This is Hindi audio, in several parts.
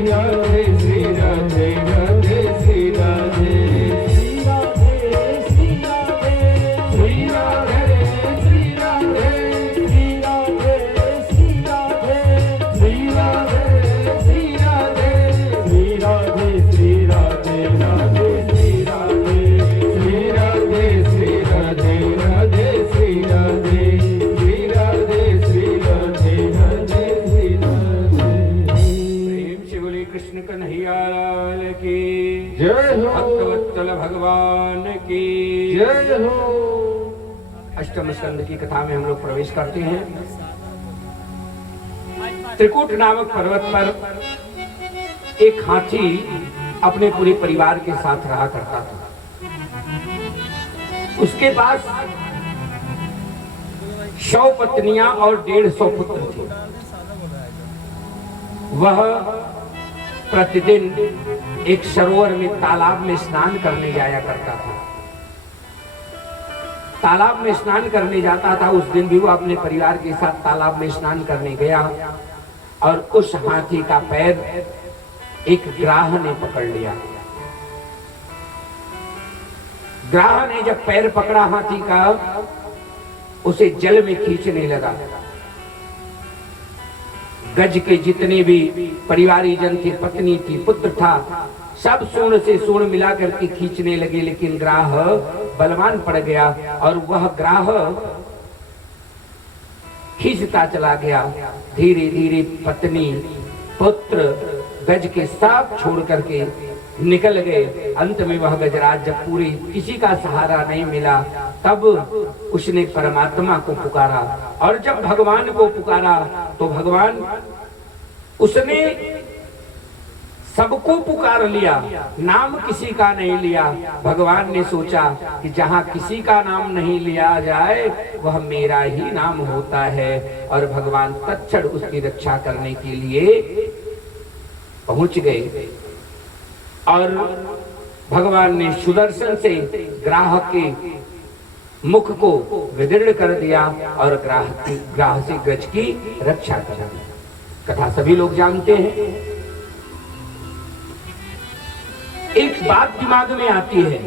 राधे श्री राधे राधे श्री राधे श्री राधे श्री राधे श्री राधे श्री राधे श्री राधे श्री राधे श्री राधे श्री राधे श्री राधे श्री राधे राधे श्री राधे श्री राधे श्री राधे राधे श्री राधे श्री राधे श्री राधे राधे श्री राधे। प्रेम से बोले कृष्ण कन्हैया लाल की जय हो। भक्तवत्सल भगवान की जय हो। अष्टम स्कंद की कथा में हम लोग प्रवेश करते हैं। त्रिकुट नामक पर्वत पर एक हाथी अपने पूरे परिवार के साथ रहा करता था। उसके पास 100 पत्नियां और 150 पुत्र थे। वह प्रतिदिन एक सरोवर में तालाब में स्नान करने जाया करता था। तालाब में स्नान करने जाता था। उस दिन भी वो अपने परिवार के साथ तालाब में स्नान करने गया और उस हाथी का पैर एक ग्राह ने पकड़ लिया। ग्राह ने जब पैर पकड़ा हाथी का, उसे जल में खींचने लगा। गज के जितने भी परिवारी जन थे, पत्नी थी, पुत्र था, सब सूर्ण से सूर्ण मिला करके खींचने लगे, लेकिन ग्राह बलवान पड़ गया और वह ग्राह खींचता चला गया। धीरे धीरे पत्नी, पुत्र, गज के सब छोड़ करके निकल गए। अंत में वह गजराज जब पूरी किसी का सहारा नहीं मिला, तब उसने परमात्मा को पुकारा। और जब भगवान को पुकारा तो भगवान, उसने सबको पुकार लिया, नाम किसी का नहीं लिया। भगवान ने सोचा कि जहाँ किसी का नाम नहीं लिया जाए वह मेरा ही नाम होता है। और भगवान तत्क्षण उसकी रक्षा करने के लिए पहुंच गए और भगवान ने सुदर्शन से ग्राह के मुख को विदीर्ण कर दिया और ग्राह से गज की रक्षा कर दी। कथा सभी लोग जानते हैं। एक बात दिमाग में आती है,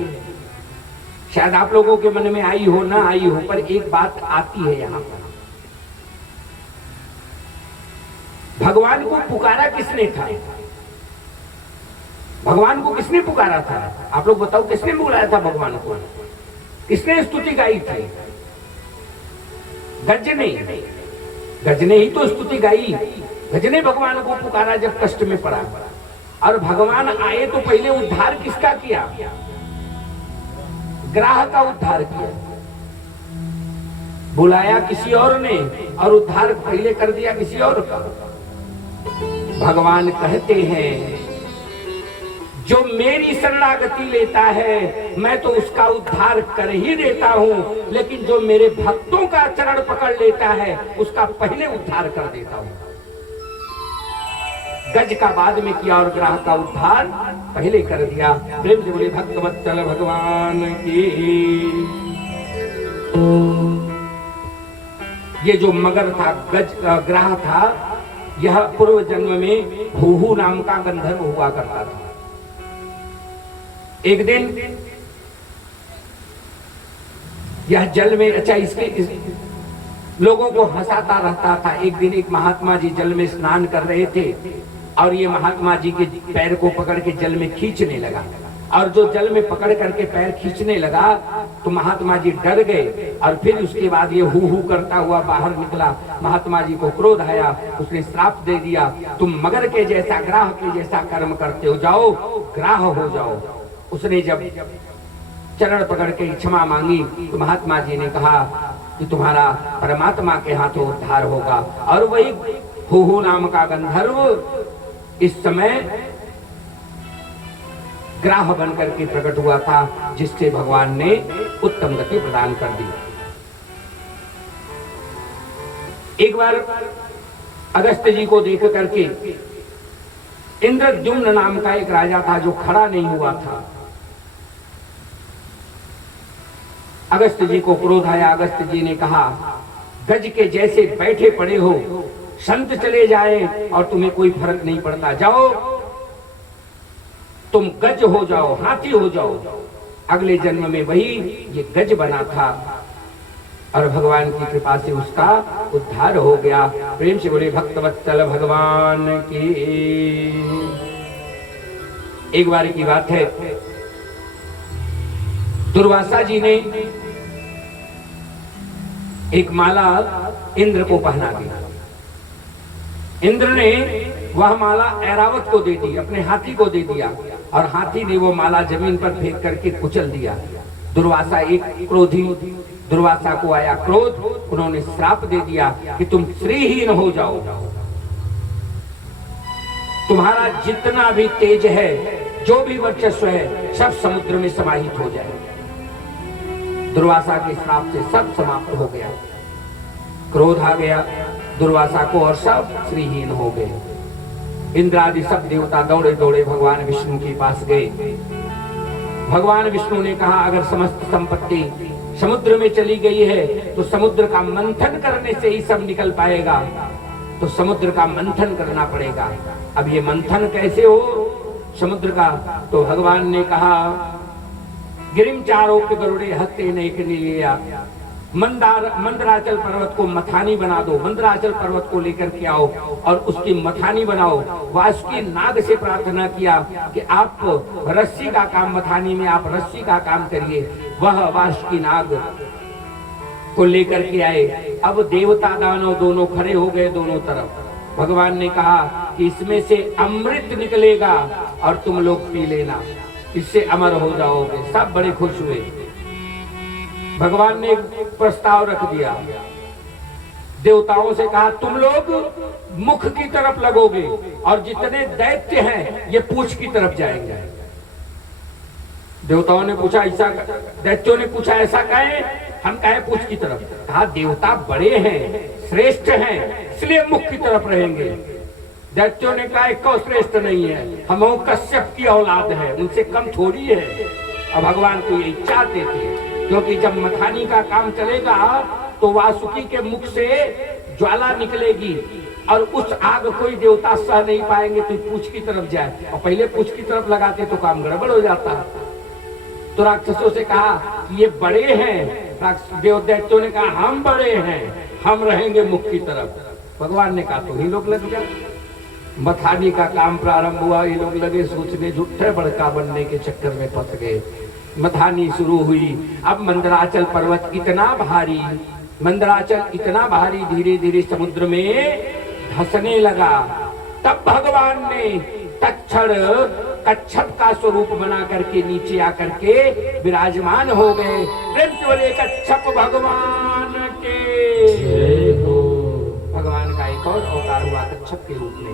शायद आप लोगों के मन में आई हो ना आई हो, पर एक बात आती है यहां पर। भगवान को पुकारा किसने था? भगवान को किसने पुकारा था? आप लोग बताओ, किसने बुलाया था भगवान को? किसने स्तुति गाई थी? गज ने। गज ने ही तो स्तुति गाई। गज ने भगवान को पुकारा जब कष्ट में पड़ा। और भगवान आए तो पहले उद्धार किसका किया? ग्राह का उद्धार किया। बुलाया किसी और ने और उद्धार पहले कर दिया किसी और का। भगवान कहते हैं, जो मेरी शरणागति लेता है मैं तो उसका उद्धार कर ही देता हूं, लेकिन जो मेरे भक्तों का चरण पकड़ लेता है उसका पहले उद्धार कर देता हूं। गज का बाद में किया और ग्राह का उद्धार पहले कर दिया। प्रेम से बोले भक्तवत्सल भगवान की। ये जो मगर था, गज ग्राह था, यह पूर्व जन्म में हुहू नाम का गंधर्व हुआ करता था। एक दिन यह जल में, अच्छा लोगों को हंसाता रहता था। एक दिन एक महात्मा जी जल में स्नान कर रहे थे और ये महात्मा जी के पैर को पकड़ के जल में खींचने लगा। और जो जल में पकड़ करके पैर खींचने लगा तो महात्मा जी डर गए और फिर उसके बाद ये हु करता हुआ बाहर निकला। महात्मा जी को क्रोध आया, उसने श्राप दे दिया, तुम मगर के जैसा, ग्राह के जैसा कर्म करते हो, जाओ ग्राह हो जाओ। उसने जब चरण पकड़ के क्षमा मांगी तो महात्मा जी ने कहा कि तुम्हारा परमात्मा के हाथों उद्धार होगा। और वही हुहू नाम का गंधर्व इस समय ग्राह बनकर के प्रकट हुआ था, जिससे भगवान ने उत्तम गति प्रदान कर दी। एक बार अगस्त जी को देख करके इंद्रद्युम्न नाम का एक राजा था जो खड़ा नहीं हुआ था। अगस्त जी को क्रोध आया। अगस्त जी ने कहा, गज के जैसे बैठे पड़े हो, संत चले जाए और तुम्हें कोई फर्क नहीं पड़ता, जाओ तुम गज हो जाओ, हाथी हो जाओ। अगले जन्म में वही ये गज बना था और भगवान की कृपा से उसका उद्धार हो गया। प्रेम से बोले भक्तवत्सल भगवान की। एक बार की बात है, दुर्वासा जी ने एक माला इंद्र को पहना दी। इंद्र ने वह माला ऐरावत को दे दी, अपने हाथी को दे दिया और हाथी ने वो माला जमीन पर फेंक करके कुचल दिया। दुर्वासा एक क्रोधी, दुर्वासा को आया क्रोध, उन्होंने श्राप दे दिया कि तुम श्रीहीन हो जाओ, तुम्हारा जितना भी तेज है, जो भी वर्चस्व है, सब समुद्र में समाहित हो जाए। दुर्वासा के श्राप से सब समाप्त हो गया। क्रोध आ गया दुर्वासा को और सब श्रीहीन हो गए। इंद्र आदि सब देवता दौड़े दौड़े भगवान विष्णु के पास गए। भगवान विष्णु ने कहा अगर समस्त संपत्ति समुद्र में चली गई है तो समुद्र का मंथन करने से ही सब निकल पाएगा, तो समुद्र का मंथन करना पड़ेगा। अब ये मंथन कैसे हो समुद्र का? तो भगवान ने कहा गिरिम चारों के गरुड़े हस्ते नेक लिया, मंदराचल पर्वत को मथानी बना दो, मंदराचल पर्वत को लेकर के आओ और उसकी मथानी बनाओ। वासुकी नाग से प्रार्थना किया कि आप रस्सी का काम, मथानी में आप रस्सी का काम करिए। वह वासुकी नाग को लेकर के आए। अब देवता दानव दोनों खड़े हो गए दोनों तरफ। भगवान ने कहा कि इसमें से अमृत निकलेगा और तुम लोग पी लेना, इससे अमर हो जाओगे। सब बड़े खुश हुए। भगवान ने एक प्रस्ताव रख दिया, देवताओं से कहा तुम लोग मुख की तरफ लगोगे और जितने दैत्य हैं ये पूंछ की तरफ जाएंगे। देवताओं ने पूछा ऐसा, दैत्यों ने पूछा ऐसा काहे, हम काहे पूंछ की तरफ? कहा देवता बड़े हैं, श्रेष्ठ हैं, इसलिए मुख की तरफ रहेंगे। दैत्यों ने कहा एक श्रेष्ठ नहीं है, हम कश्यप की औलाद है, उनसे कम थोड़ी है। और भगवान को ये चाहते थे क्योंकि जब मथानी का काम चलेगा तो वासुकी के मुख से ज्वाला निकलेगी और उस आग कोई देवता सह नहीं पाएंगे, तो पूंछ की तरफ जाए। और पहले पूंछ की तरफ लगाते तो काम गड़बड़ हो जाता। तो राक्षसों से कहा कि ये बड़े हैं, दैत्यों ने कहा हम बड़े हैं, हम रहेंगे मुख की तरफ। भगवान ने कहा तो ही लोग लग जाए। मथानी का काम प्रारंभ हुआ, ये लोग लगे सोचने झूठे बड़का बनने के चक्कर में फंस गए। मथानी शुरू हुई। अब मंदराचल पर्वत इतना भारी, मंदराचल इतना भारी धीरे धीरे समुद्र में धंसने लगा। तब भगवान ने तक्षण कच्छप का स्वरूप बना करके नीचे आकर के विराजमान हो गए। प्रेम से बोले कच्छप भगवान के जय हो। भगवान का एक और अवतार हुआ कच्छप के रूप में।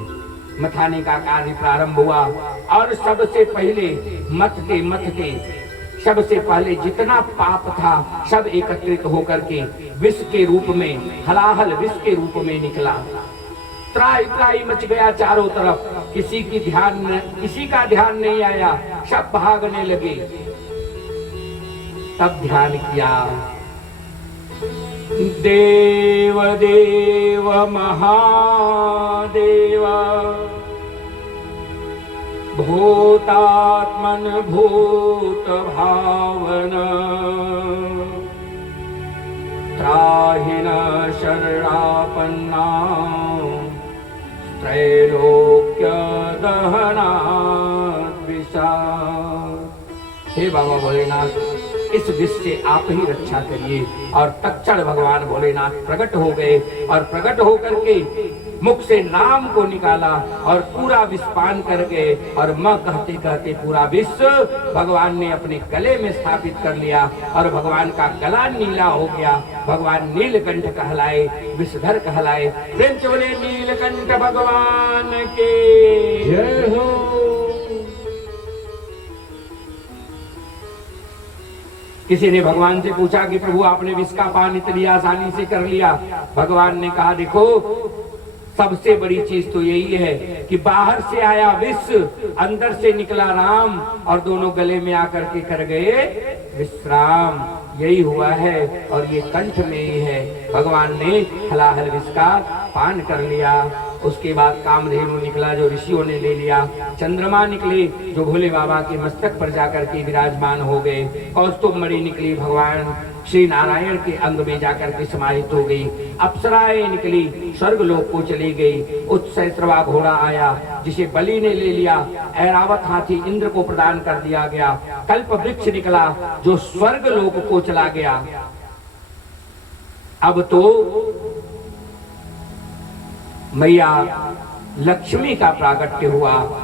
मथाने का कार्य प्रारंभ हुआ और सबसे पहले मथते मथते सबसे पहले जितना पाप था सब एकत्रित होकर के विष के रूप में, हलाहल विष के रूप में निकला। त्राही त्राही मच गया चारों तरफ, किसी का ध्यान नहीं आया, सब भागने लगे। तब ध्यान किया देव देव महादेव भूतात्मन भूत भावन त्राहि न शरणापन्ना त्रैलोक्य दहनात् विषात्। हे बाबा भोलेनाथ, इस विष से आप ही रक्षा करिए। और तक्षण भगवान भोलेनाथ प्रकट हो गए और प्रकट होकर के मुख से नाम को निकाला और पूरा विष पान कर गए। और मां कहते कहते पूरा विष भगवान ने अपने गले में स्थापित कर लिया और भगवान का गला नीला हो गया। भगवान नीलकंठ कहलाए, विषधर कहलाए। प्रेम से बोले नीलकंठ भगवान के जय हो। किसी ने भगवान से पूछा कि प्रभु आपने विष का पान इतनी आसानी से कर लिया। भगवान ने कहा देखो सबसे बड़ी चीज तो यही है कि बाहर से आया विष, अंदर से निकला राम और दोनों गले में आकर के कर गए विश्राम। यही हुआ है और ये कंठ में ही है। भगवान ने हलाहल विष का पान कर लिया। उसके बाद कामधेनु निकला जो ऋषियों ने ले लिया, चंद्रमा निकले जो भोले बाबा के मस्तक पर जाकर के विराजमान हो गए, कौस्तुभ मणि निकली भगवान श्री नारायण के अंग में जाकर के समाहित हो गई, अप्सराएं निकली स्वर्ग लोक को चली गई, उत्सैत्रवा घोड़ा आया जिसे बलि ने ले लिया, ऐरावत हाथी इंद्र को प्रदान कर दिया गया, कल्प वृक्ष निकला जो स्वर्ग लोक को चला गया। अब तो मैया लक्ष्मी का प्राकट्य हुआ,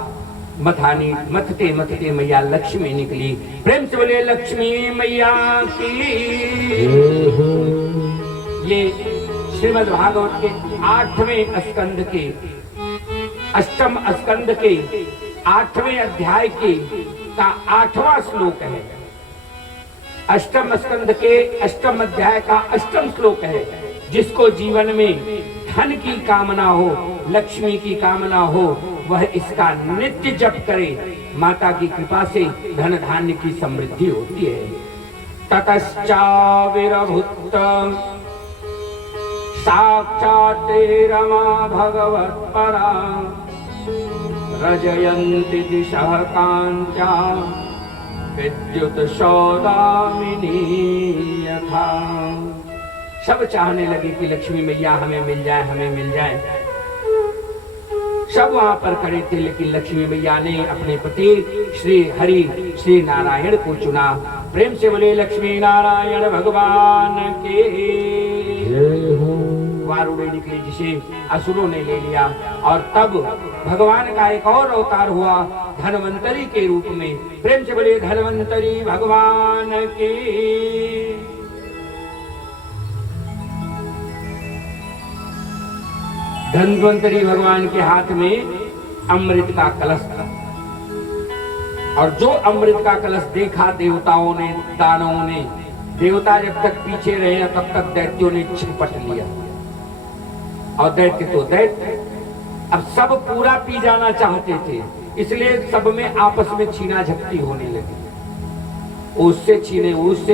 मथानी मथते मथते मैया लक्ष्मी निकली। प्रेम से बोले लक्ष्मी मैया की। ये श्रीमद् भागवत के 8वें स्कंद के अष्टम स्कंद के 8वें अध्याय के का 8वां श्लोक है। अष्टम स्कंद के अष्टम अध्याय का अष्टम श्लोक है। जिसको जीवन में धन की कामना हो, लक्ष्मी की कामना हो, वह इसका नित्य जप करे, माता की कृपा से धन धान्य की समृद्धि होती है। ततश्चाविर्भूत साक्षात् रमा भगवत्परा रजयन्ति दिशः कांचा विद्युत सौदामिनी यथा। सब चाहने लगे कि लक्ष्मी मैया हमें मिल जाए, हमें मिल जाए। सब वहां पर खड़े थे, लेकिन लक्ष्मी मैया ने अपने पति श्री हरि श्री नारायण को चुना। प्रेम से बोले लक्ष्मी नारायण भगवान के। वारुणी निकली जिसे असुरों ने ले लिया, और तब भगवान का एक और अवतार हुआ धन्वंतरी के रूप में। प्रेम से बोले धन्वंतरी भगवान की। धन्वंतरी भगवान के हाथ में अमृत का कलश था, और जो अमृत का कलश देखा देवताओं ने, दानवों ने, देवता जब तक पीछे रहे तब तक दैत्यों ने छिपट लिया। और दैत्य तो दैत्य, अब सब पूरा पी जाना चाहते थे, इसलिए सब में आपस में छीना झपटी होने लगी। उससे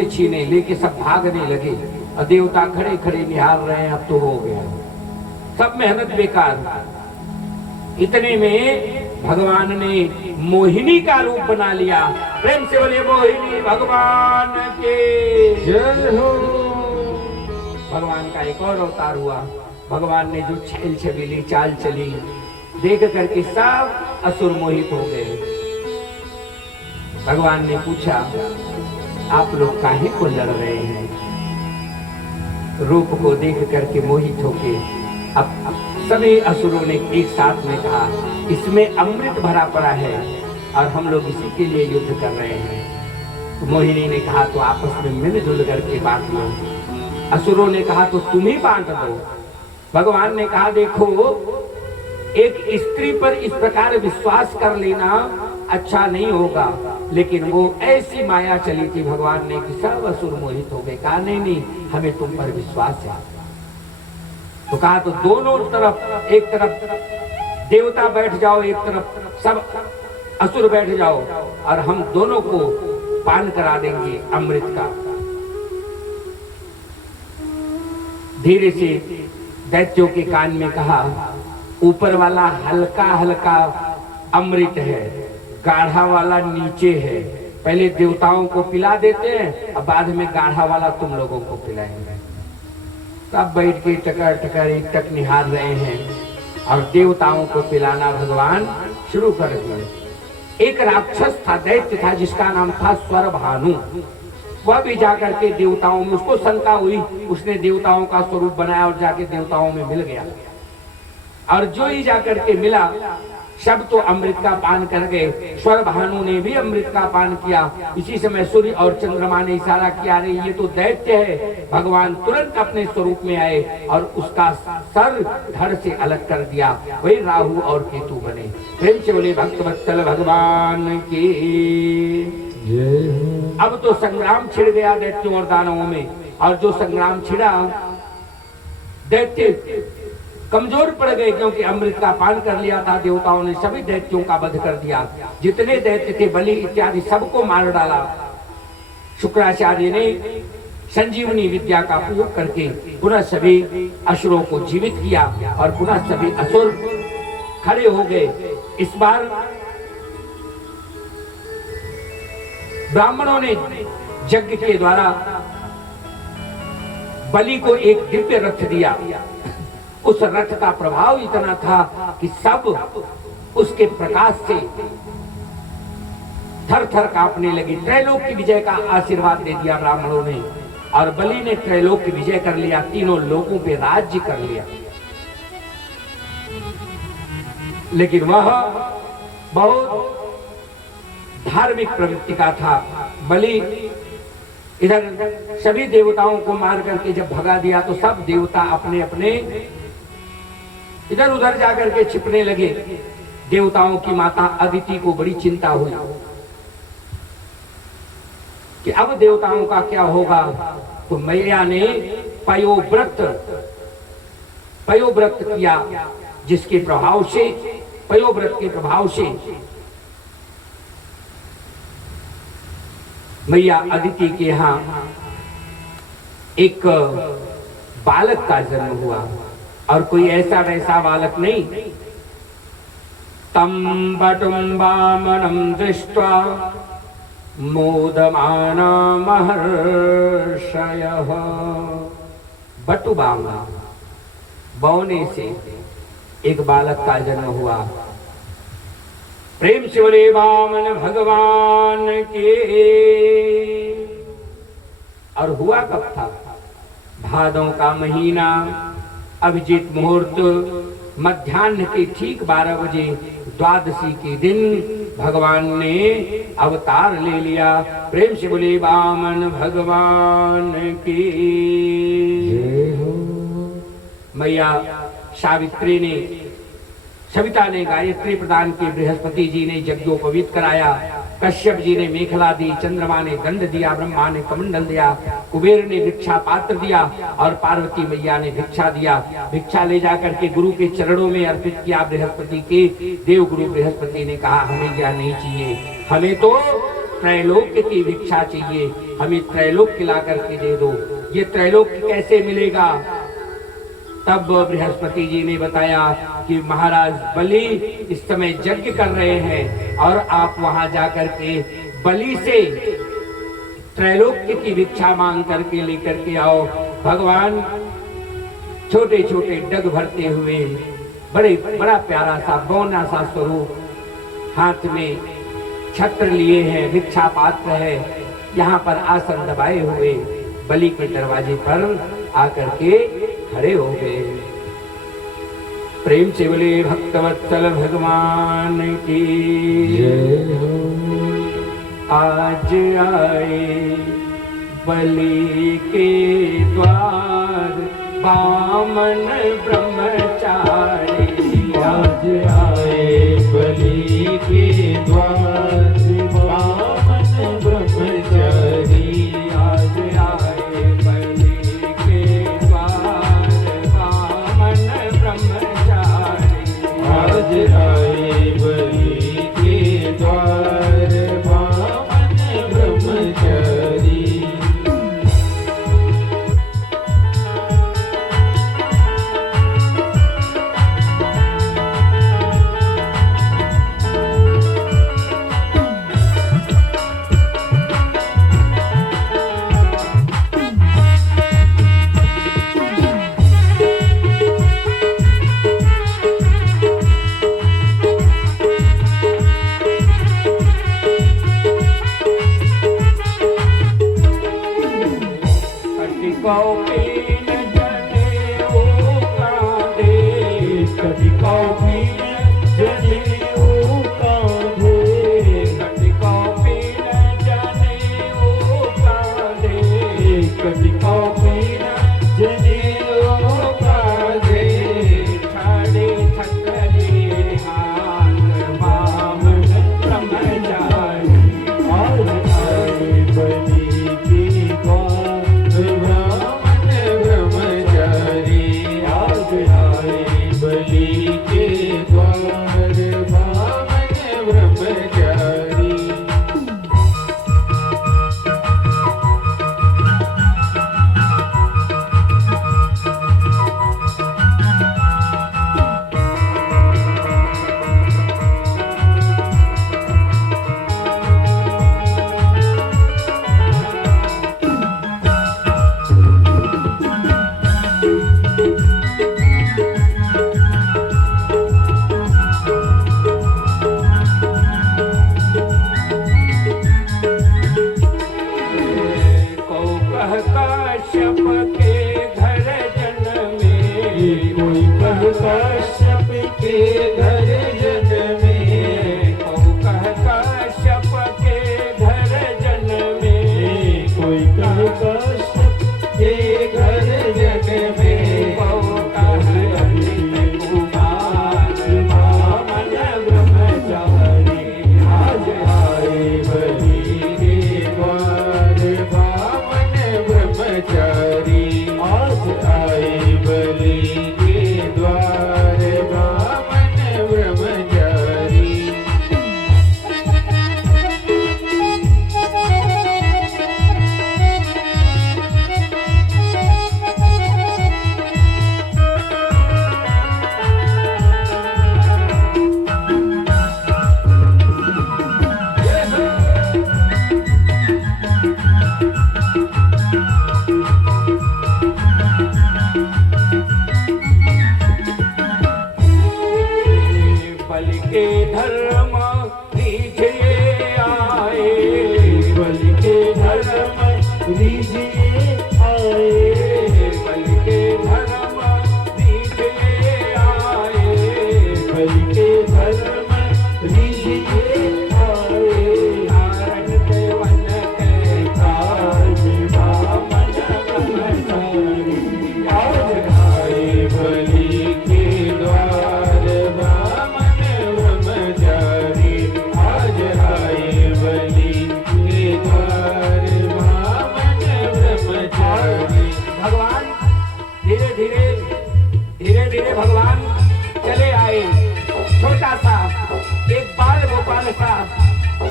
छीने लेके सब भागने लगे, और देवता खड़े खड़े निहार रहे हैं। अब तो हो गया, सब मेहनत बेकार। इतने में भगवान ने मोहिनी का रूप बना लिया। प्रेम से बोले मोहिनी भगवान के जय हो। भगवान का एक और अवतार हुआ। भगवान ने जो छैल छबीली चाल चली देख करके सब असुर मोहित हो गए। भगवान ने पूछा, आप लोग काहे को लड़ रहे हैं? रूप को देख करके मोहित होके अब सभी असुरों ने एक साथ में कहा, इसमें अमृत भरा पड़ा है और हम लोग इसी के लिए युद्ध कर रहे हैं। तो मोहिनी ने कहा, तो आपस में मिलजुल करके बांट लो। असुरों ने कहा, तो तुम ही बांट दो। भगवान ने कहा, देखो, एक स्त्री पर इस प्रकार विश्वास कर लेना अच्छा नहीं होगा, लेकिन वो ऐसी माया चली थी भगवान ने कि सब असुर मोहित हो गए। कहा, नहीं, हमें तुम पर विश्वास है। तो कहा, तो दोनों तरफ, एक तरफ देवता बैठ जाओ, एक तरफ सब असुर बैठ जाओ, और हम दोनों को पान करा देंगे अमृत का। धीरे से दैत्यों के कान में कहा, ऊपर वाला हल्का हल्का अमृत है, गाढ़ा वाला नीचे है। पहले देवताओं को पिला देते हैं, अब बाद में गाढ़ा वाला तुम लोगों को पिलाएंगे। सब बैठ के टकर टकर एक टक निहार रहे हैं, और देवताओं को पिलाना भगवान शुरू कर दिए। एक राक्षस था, दैत्य था, जिसका नाम था स्वरभानु। वह भी जाकर के देवताओं में, उसको शंका हुई, उसने देवताओं का स्वरूप बनाया और जाके देवताओं में मिल गया। और जो ही जाकर के मिला, सब तो अमृत का पान कर गए। स्वरभानु ने भी अमृत का पान किया। इसी समय सूर्य और चंद्रमा ने इशारा किया, अरे ये तो दैत्य है। भगवान तुरंत अपने स्वरूप में आए और उसका सर धड़ से अलग कर दिया। वही राहु और केतु बने। प्रेम से बोले भक्तवत्सल भगवान की। अब तो संग्राम छिड़ गया दैत्यों और दानवों में, और जो संग्राम छिड़ा, दैत्य कमजोर पड़ गए, क्योंकि अमृत का पान कर लिया था। देवताओं ने सभी दैत्यों का वध कर दिया। जितने दैत्य थे, बलि इत्यादि सबको मार डाला। शुक्राचार्य ने संजीवनी विद्या का प्रयोग करके पुनः सभी असुरों को जीवित किया और पुनः सभी असुर खड़े हो गए। इस बार ब्राह्मणों ने यज्ञ के द्वारा बलि को एक दिव्य रथ दिया। उस रथ का प्रभाव इतना था कि सब उसके प्रकाश से थर थर कांपने लगी। त्रैलोक की विजय का आशीर्वाद दे दिया ब्राह्मणों ने और बलि ने त्रैलोक की विजय कर लिया, तीनों लोगों पे राज्य कर लिया। लेकिन वह बहुत धार्मिक प्रवृत्ति का था। बलि इधर सभी देवताओं को मार करके जब भगा दिया तो सब देवता अपने अपने इधर उधर जाकर के छिपने लगे। देवताओं की माता अदिति को बड़ी चिंता हुई कि अब देवताओं का क्या होगा। तो मैया ने पयोव्रत किया, जिसके प्रभाव से पयोव्रत के प्रभाव से मैया अदिति के यहाँ एक बालक का जन्म हुआ और कोई ऐसा वैसा बालक नहीं। तम बटुम्बामनं दृष्ट्वा मोदमाना महर्षयः। बटुबामा बौने से एक बालक का जन्म हुआ। प्रेम से बोले वामन भगवान के। और हुआ कब था? भादों का महीना, अभिजीत मुहूर्त, मध्याह्न के ठीक 12 बजे द्वादशी के दिन भगवान ने अवतार ले लिया। प्रेम से बोले वामन भगवान की। मैया सावित्री ने, सविता ने गायत्री प्रदान की, बृहस्पति जी ने यज्ञोपवीत कराया, कश्यप जी ने मेखला दी, चंद्रमा ने दंड दिया, ब्रह्मा ने कमंडल दिया, कुबेर ने भिक्षा पात्र दिया और पार्वती मैया ने भिक्षा दिया। भिक्षा ले जाकर के गुरु के चरणों में अर्पित किया बृहस्पति के। देव गुरु बृहस्पति ने कहा हमें यह नहीं चाहिए, हमें तो त्रैलोक्य की भिक्षा चाहिए, हमें त्रैलोक्य ला करके दे दो। ये त्रैलोक्य कैसे मिलेगा? तब बृहस्पति जी ने बताया कि महाराज बलि इस समय यज्ञ कर रहे हैं और आप वहां जाकर के बलि से त्रैलोक्य की भिक्षा मांग करके लेकर के आओ। भगवान छोटे छोटे डग भरते हुए बड़ा प्यारा सा बौना सा स्वरूप, हाथ में छत्र लिए हैं, भिक्षा पात्र है, यहाँ पर आसन दबाए हुए बलि के दरवाजे पर आकर के खड़े हो गए। प्रेम से बोले भक्तवत्सल भगवान की जय हो। आज आए बलि के द्वार वामन ब्रह्मचारी। आज आए बलि के द्वार वामन ब्रह्मचारी। आज आए बलि के द्वार वामन ब्रह्मचारी। आज आए बलि के द्वार वामन ब्रह्मचारी।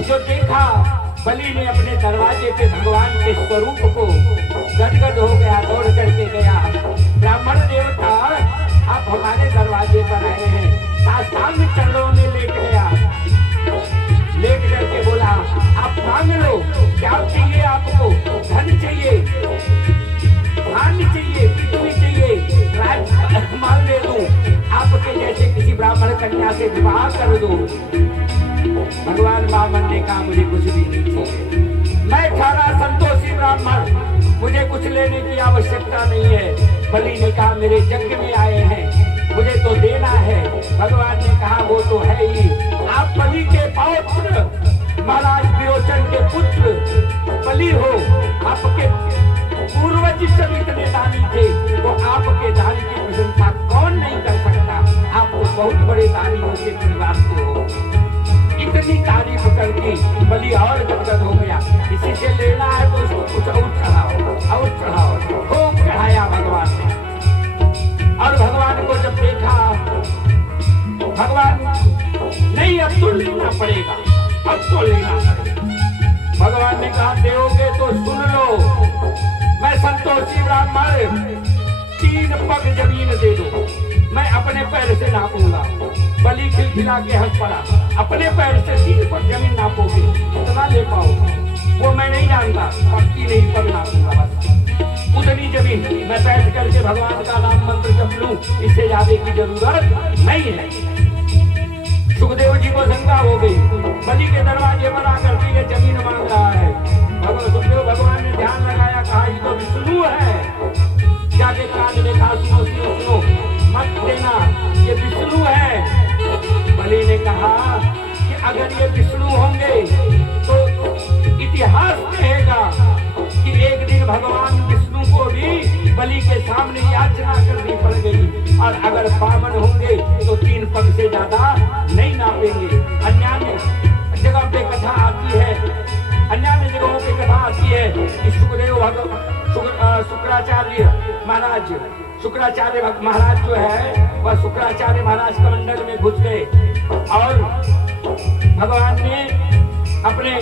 जो देखा बलि ने अपने दरवाजे पे भगवान के स्वरूप को गदगद हो गया, दौड़ करके गया। ब्राह्मण देवता आप हमारे दरवाजे पर आए हैं, साष्टांग चरणों में लेट गया। लेट करके बोला आप मांग लो, क्या चाहिए आपको? धन चाहिए, धान्य चाहिए, पृथ्वी चाहिए, राजमाल दे दूं, आपके जैसे किसी ब्राह्मण कन्या से विवाह कर दूं। भगवान वामन ने कहा मुझे कुछ भी नहीं चाहिए, मैं ठहरा संतोषी ब्राह्मण, मुझे कुछ लेने की आवश्यकता नहीं है। बलि ने कहा मेरे यज्ञ में आए हैं, मुझे तो देना है। भगवान ने कहा वो तो है ही, आप बलि के पौत्र महाराज विरोचन के पुत्र बलि हो, आपके पूर्वज जब इतने दानी थे तो आपके दान की प्रशंसा कौन नहीं कर सकता। आप तो बहुत बड़े दानियों के परिवार से हो। इतनी तारीफ करके बलि और गदगद हो गया, इसी से लेना है तो उसको कुछ और चढ़ाओ, और चढ़ाओ। खूब चढ़ाया भगवान ने। और भगवान को जब देखा, भगवान नहीं अब तो लेना पड़ेगा, अब तो लेना पड़ेगा। भगवान ने कहा दोगे तो सुन लो, मैं संतोषी ब्राह्मण 3 पग जमीन दे दो, मैं अपने पैर से नापूंगा। बलि खिलखिला के हंस पड़ा, अपने पैर से 3 पग जमीन नापोगे, कितना ले पाओगे? वो मैं नहीं जानता, पक्की नहीं पग नापूंगा, बस उतनी जमीन मैं बैठ करके भगवान का नाम मंत्र जप लूं, इससे ज्यादा की जरूरत नहीं है। सुखदेव जी को शंका हो गई, बलि के दरवाजे पर आकर के ये जमीन मांग रहा है। सुखदेव भगवान ने ध्यान लगाया, कहा ये तो विष्णु है। जाके कान में कहा सुनो सुनो सुनो, मत देना, ये विष्णु है। बलि ने कहा कि अगर ये विष्णु होंगे तो इतिहास कहेगा कि एक दिन भगवान विष्णु को भी बलि के सामने याचना करनी पड़ गई, और अगर वामन होंगे तो 3 पग से ज्यादा नहीं नापेंगे। अन्य जगह पे कथा आती है, अन्य जगहों पे कथा आती है कि शुक्राचार्य महाराज, शुक्राचार्य महाराज जो है वह शुक्राचार्य महाराज कमंडल में घुस गए और भगवान ने अपने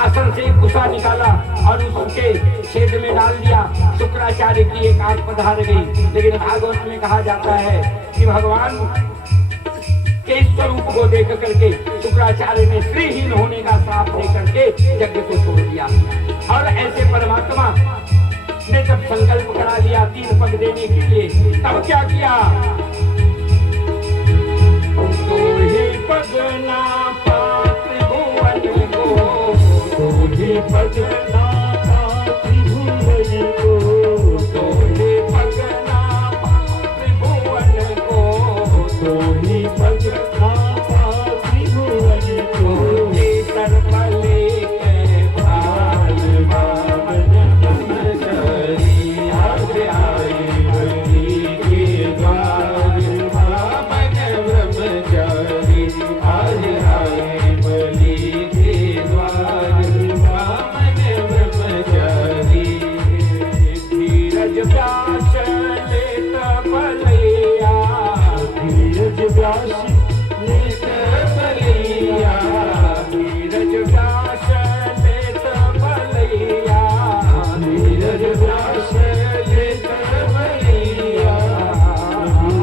आसन से गुस्सा निकाला और उसके छेद में डाल दिया। शुक्राचार्य की एक आंख पधार गई। लेकिन भागवत में कहा जाता है कि भगवान के स्वरूप को देख करके शुक्राचार्य ने श्रीहीन होने का श्राप दे करके यज्ञ को छोड़ दिया। और ऐसे परमात्मा ने जब संकल्प करा लिया 3 पग देने के लिए, तब क्या किया? तो ही पग ना पात्र भुवन को, तो ही पग ना पात्र भुवन को, तो ही पग ना पात्र भुवन को, तो ही पग ना पात्र भुवन को। सर्पले के भाल वामन ब्रह्मचारी, आज आए बलि के द्वार वामन ब्रह्मचारी, आज आए बलि के द्वार वामन ब्रह्मचारी। धीरज व्यास लेत बलैया, धीरज व्यास लेत बलैया, धीरज व्यास लेत बलैया, धीरज व्यास लेत बलैया।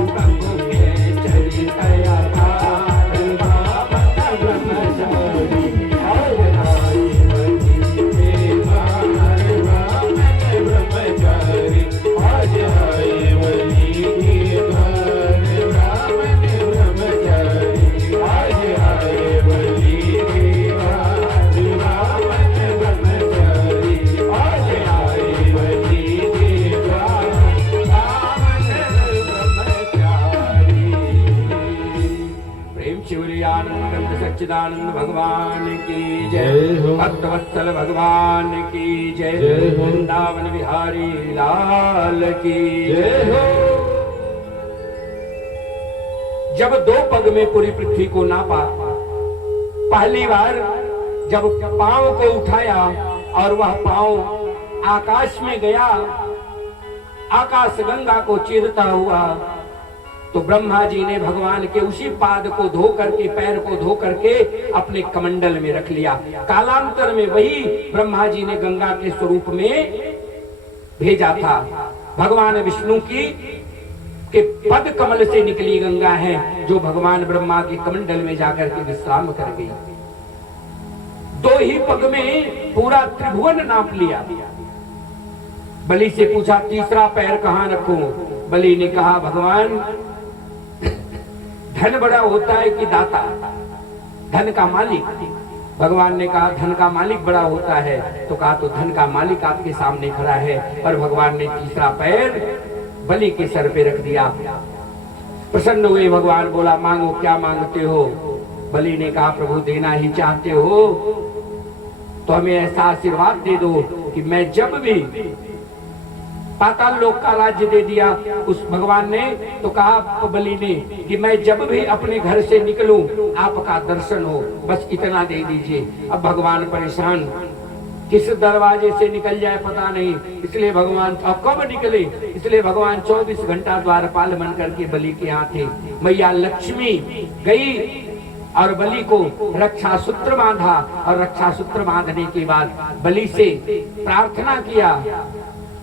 प्रभु के चरित आधार वामन ब्रह्मचारी, आज आए बलि के द्वार वामन ब्रह्मचारी, आज आए बलि के द्वार वामन ब्रह्मचारी, आज आए बलि के द्वार वामन ब्रह्मचारी, आज आए बलि के द्वार वामन ब्रह्मचारी। प्रेम शिवरी आनंद सच्चिदानंद भगवान की जय, भक्तवत्सल भगवान की जय, वृंदावन बिहारी लाल की जय हो। जब 2 पग में पूरी पृथ्वी को नापा, पहली बार जब पांव को उठाया और वह पांव आकाश में गया, आकाश गंगा को चीरता हुआ, तो ब्रह्मा जी ने भगवान के उसी पाद को धो करके, पैर को धो करके अपने कमंडल में रख लिया। कालांतर में वही ब्रह्मा जी ने गंगा के स्वरूप में भेजा था। भगवान विष्णु की के पद कमल से निकली गंगा है, जो भगवान ब्रह्मा के कमंडल में जाकर के विश्राम कर गई। 2 ही पग में पूरा त्रिभुवन नाप लिया। बलि से पूछा तीसरा पैर कहां रखूं? बलि ने कहा भगवान, धन बड़ा होता है कि दाता, धन का मालिक? भगवान ने कहा धन का मालिक बड़ा होता है। तो कहा तो धन का मालिक आपके सामने खड़ा है। पर भगवान ने तीसरा पैर बलि के सर पे रख दिया। प्रसन्न हुए भगवान। बोला मांगो, क्या मांगते हो? बलि ने कहा प्रभु देना ही चाहते हो तो हमें ऐसा आशीर्वाद दे दो कि मैं जब भी, पाताल लोक का राज्य दे दिया उस भगवान ने, तो कहा बलि ने कि मैं जब भी अपने घर से निकलूं आपका दर्शन हो, बस इतना दे दीजिए। अब भगवान परेशान, किस दरवाजे से निकल जाए पता नहीं, इसलिए भगवान अब कब निकले, इसलिए भगवान 24 घंटा द्वारपाल बन करके बलि के यहाँ थे। मैया लक्ष्मी गई और बलि को रक्षा सूत्र बांधा, और रक्षा सूत्र बांधने के बाद बलि से प्रार्थना किया।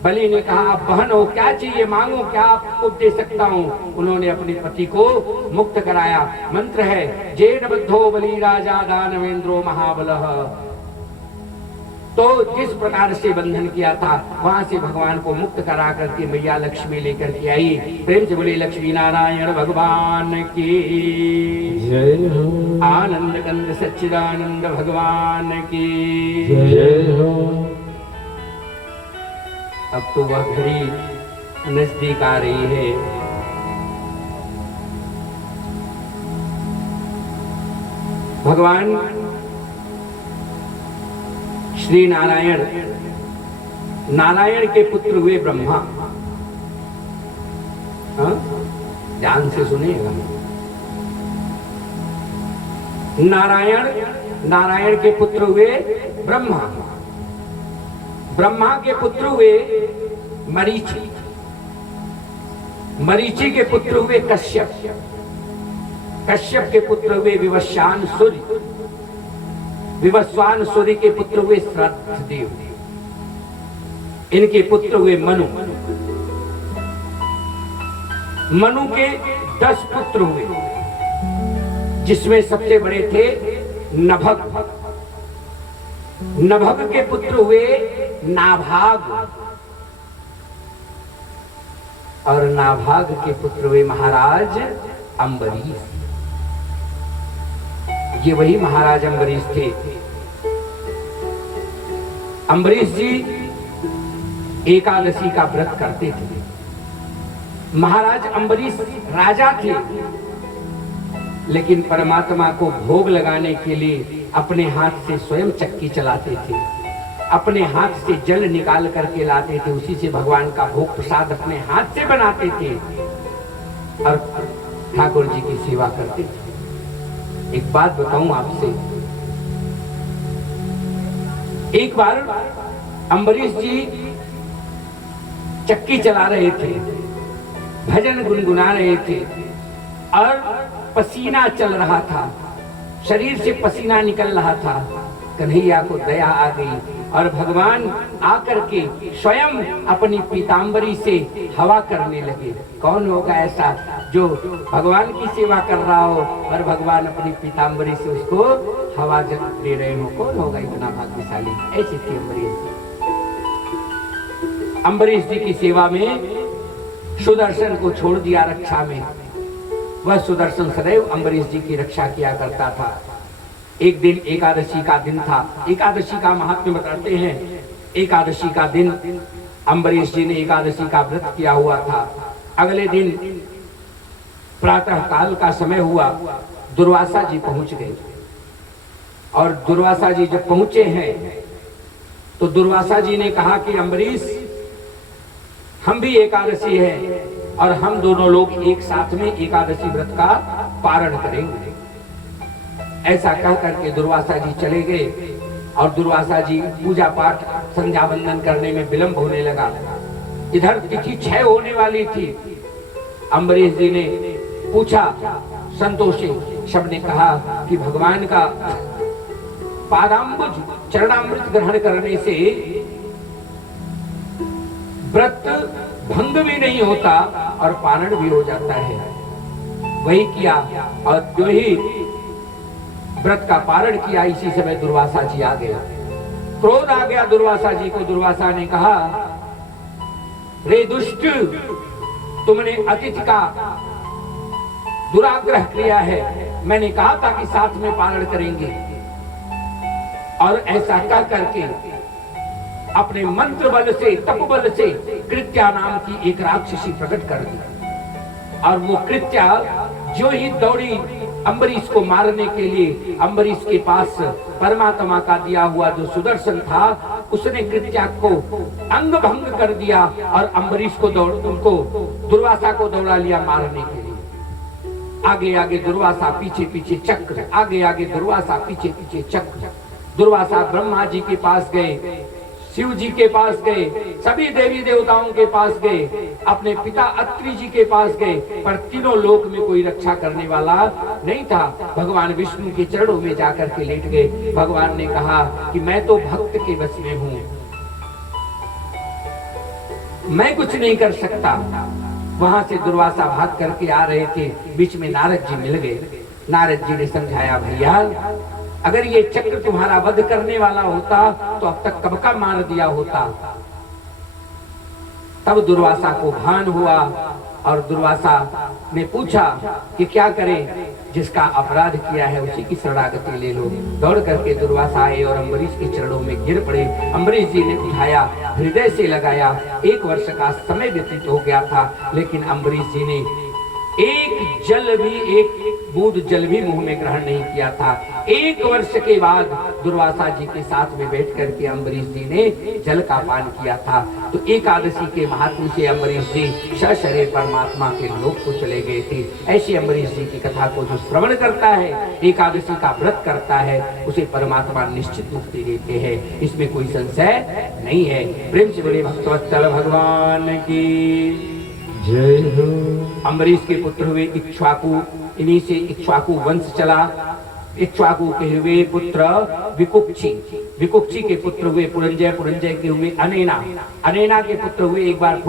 बलि ने कहा आप बहन हो, क्या चाहिए मांगो, क्या आपको दे सकता हूँ? उन्होंने अपने पति को मुक्त कराया। मंत्र है जेन बद्धो बलि राजा दानवेंद्रो महाबलः। तो जिस प्रकार से बंधन किया था वहां से भगवान को मुक्त करा करके मैया लक्ष्मी लेकर के आई। प्रेम से बोले लक्ष्मी नारायण भगवान की जय हो। आनंद कंद सच्चिदानंद भगवान की जय हो। अब तो वह घड़ी नजदीक आ रही है। भगवान श्री नारायण, नारायण के पुत्र हुए ब्रह्मा। ध्यान से सुनिएगा। नारायण, नारायण के पुत्र हुए ब्रह्मा। ब्रह्मा के पुत्र हुए मरीचि। मरीचि के पुत्र हुए कश्यप। कश्यप के पुत्र हुए विवस्वान सूर्य। विवस्वान सूर्य के पुत्र हुए श्रद्धदेव। इनके पुत्र हुए मनु। मनु के 10 पुत्र हुए, जिसमें सबसे बड़े थे नभग। नभग के पुत्र हुए नाभाग, और नाभाग के पुत्र हुए महाराज अम्बरीश। ये वही महाराज अम्बरीश थे। अम्बरीश जी एकादशी का व्रत करते थे। महाराज अम्बरीश राजा थे, लेकिन परमात्मा को भोग लगाने के लिए अपने हाथ से स्वयं चक्की चलाते थे। अपने हाथ से जल निकाल करके लाते थे, उसी से भगवान का भोग प्रसाद अपने हाथ से बनाते थे और ठाकुर जी की सेवा करते थे। एक बात बताऊं आपसे, एक बार अम्बरीश जी चक्की चला रहे थे, भजन गुनगुना रहे थे और पसीना चल रहा था, शरीर से पसीना निकल रहा था। कन्हैया को दया आ गई और भगवान आकर के स्वयं अपनी पीतांबरी से हवा करने लगे। कौन होगा ऐसा जो भगवान की सेवा कर रहा हो और भगवान अपनी पीतांबरी से उसको हवा दे रहे हो? कौन होगा इतना भाग्यशाली? ऐसी थी अम्बरीश जी। अम्बरीश जी की सेवा में सुदर्शन को छोड़ दिया रक्षा में। वह सुदर्शन सदैव अम्बरीश जी की रक्षा किया करता था। एक दिन एकादशी का दिन था। एकादशी का महात्म्य बताते हैं। एकादशी का दिन अम्बरीश जी ने एकादशी का व्रत किया हुआ था। अगले दिन प्रातः काल का समय हुआ, दुर्वासा जी पहुंच गए। और दुर्वासा जी जब पहुंचे हैं तो दुर्वासा जी ने कहा कि अम्बरीश, हम भी एकादशी है और हम दोनों लोग एक साथ में एकादशी व्रत का पारण करेंगे। ऐसा कह करके दुर्वासा जी चले गए और दुर्वासा जी पूजा पाठ संध्या वंदन करने में विलंब होने लगा। इधर तिथि 6 होने वाली थी। अम्बरीश जी ने पूछा संतोषी सबने कहा कि भगवान का पादाम्बुज चरणामृत ग्रहण करने से व्रत भंग भी नहीं होता और पारण भी हो जाता है। वही किया और जो ही व्रत का पारण किया इसी समय दुर्वासा जी आ गया। क्रोध आ गया दुर्वासा जी को। दुर्वासा ने कहा, रे दुष्ट, तुमने अतिथि का दुराग्रह किया है। मैंने कहा था कि साथ में पारण करेंगे और ऐसा कह करके अपने मंत्र बल से, तप बल से कृत्या नाम की एक राक्षसी प्रकट कर दी। और वो कृत्या जो ही दौड़ी अम्बरीश को मारने के लिए, अम्बरीश के पास परमात्मा का दिया हुआ जो सुदर्शन था उसने कृत्या को अंग भंग कर दिया और अम्बरीश को उनको दुर्वासा को दौड़ा लिया मारने के लिए। आगे आगे दुर्वासा, पीछे पीछे चक्र, आगे आगे दुर्वासा, पीछे पीछे चक्र। दुर्वासा ब्रह्मा जी के पास गए, शिव जी के पास गए, सभी देवी देवताओं के पास गए, अपने पिता अत्रि जी के पास गए, पर तीनों लोक में कोई रक्षा करने वाला नहीं था। भगवान विष्णु के चरणों में जाकर के लेट गए। भगवान ने कहा कि मैं तो भक्त के बस में हूं, मैं कुछ नहीं कर सकता। वहां से दुर्वासा भाग करके आ रहे थे, बीच में नारद जी मिल गए। नारद जी ने समझाया, भैया अगर ये चक्र तुम्हारा वध करने वाला होता तो अब तक कब का मार दिया होता। तब दुर्वासा को भान हुआ और दुर्वासा ने पूछा कि क्या करें, जिसका अपराध किया है उसी की शरणागति ले लो। दौड़ करके दुर्वासा आए और अम्बरीश के चरणों में गिर पड़े। अम्बरीश जी ने उठाया, हृदय से लगाया। 1 वर्ष का समय व्यतीत हो गया था, लेकिन अम्बरीश जी ने एक बूंद जल भी मुंह में ग्रहण नहीं किया था। 1 वर्ष के बाद दुर्वासा जी के साथ में बैठ करके अम्बरीश जी ने जल का पान किया था। तो एकादशी के महात्म्य से अम्बरीश जी सशरीर परमात्मा के लोक को चले गए थे। ऐसे अम्बरीश जी की कथा को जो श्रवण करता है, एकादशी का व्रत करता है, उसे परमात्मा निश्चित मुक्ति देते हैं, इसमें कोई संशय नहीं है। प्रेम से बोले भक्तवत्सल भगवान की जय हो। अम्बरीश के पुत्र हुए इक्ष्वाकु, इन्हीं से इक्ष्वाकु वंश चला। इक्ष्वाकु के हुए पुत्र विकुक्षी, विकुक्षी के पुत्र हुए पुरंजय, पुरंजय के हुए अनेना, अनेना के पुत्र हुए एक बार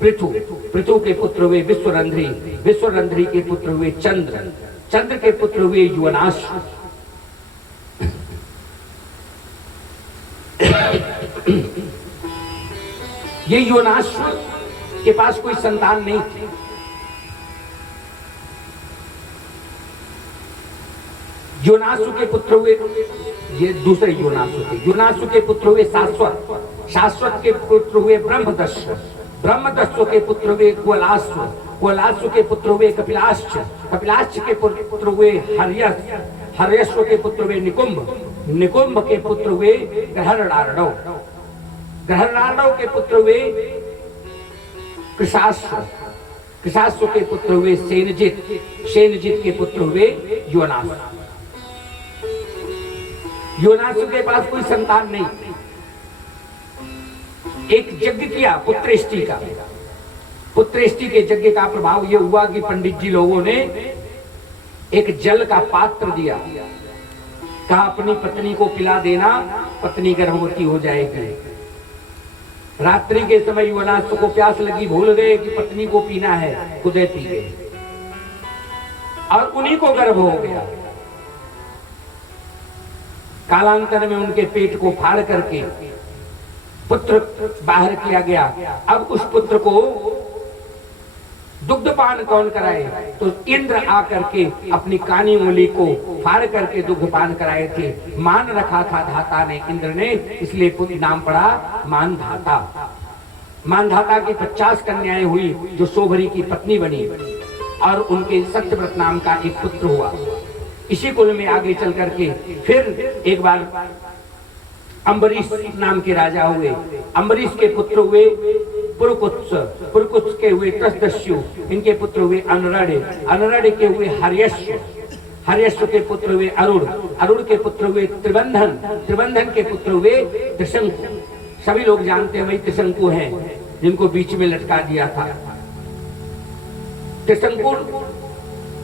पृथु, पृथु के पुत्र हुए विश्वरंध्री, विश्वरंध्री के पुत्र हुए चंद्र, चंद्र के पुत्र हुए युवनाश्व। ये युवनाश्व के पास कोई संतान नहीं थी। योनासु के पुत्र हुए, ये दूसरे योनासु थे। योनासु के पुत्र हुए शाश्वत, शाश्वत के पुत्र हुए ब्रह्मदस्यु, ब्रह्मदस्यु के पुत्र हुए कुलास्व, कुलास्व के पुत्र हुए कपिलाश्च, कपिलाश्च के पुत्र हुए हर्यस, हर्यस्व के पुत्र हुए निकुंभ, निकुंभ के पुत्र हुए ग्रहणार्णव, ग्रहणार्णव के पुत्र हुए कृशाश्व, कृशाश्व के पुत्र हुए सेनजित, सेनजित के पुत्र हुए योनासु। योनासु के पास कोई संतान नहीं। एक यज्ञ किया पुत्रेष्टि का। पुत्रेष्टि के यज्ञ का प्रभाव यह हुआ कि पंडित जी लोगों ने एक जल का पात्र दिया, कहा अपनी पत्नी को पिला देना, पत्नी गर्भवती हो जाएगी। रात्रि के समय युवनाश्व को प्यास लगी, भूल गए कि पत्नी को पीना है, खुद पी गए और उन्हीं को गर्भ हो गया। कालांतर में उनके पेट को फाड़ करके पुत्र बाहर किया गया। अब उस पुत्र को दुग्धपान कौन कराए, तो इंद्र आकर के अपनी कानी उंगली को फाड़ करके दुग्धपान कराए थे। मान रखा था धाता ने, इंद्र ने, इसलिए पुत्र नाम पड़ा मानधाता। मानधाता की 50 कन्याएं हुई जो शोभरी की पत्नी बनी और उनके सत्यव्रत नाम का एक पुत्र हुआ। इसी कुल में आगे चल करके फिर एक बार अम्बरीश नाम के राजा हुए। अम्बरीश के पुत्र हुए पुरकुत्स, पुरकुत्स के हुए त्रसदस्यु, इनके पुत्र हुए अनरड, अनरड के हुए हर्यश्व, हर्यश्व के पुत्र हुए अरुण, अरुण के पुत्र हुए त्रिबंधन, त्रिबंधन के पुत्र हुए त्रिशंकु। सभी लोग जानते हैं वही त्रिशंकु हैं जिनको बीच में लटका दिया था। त्रिशंकु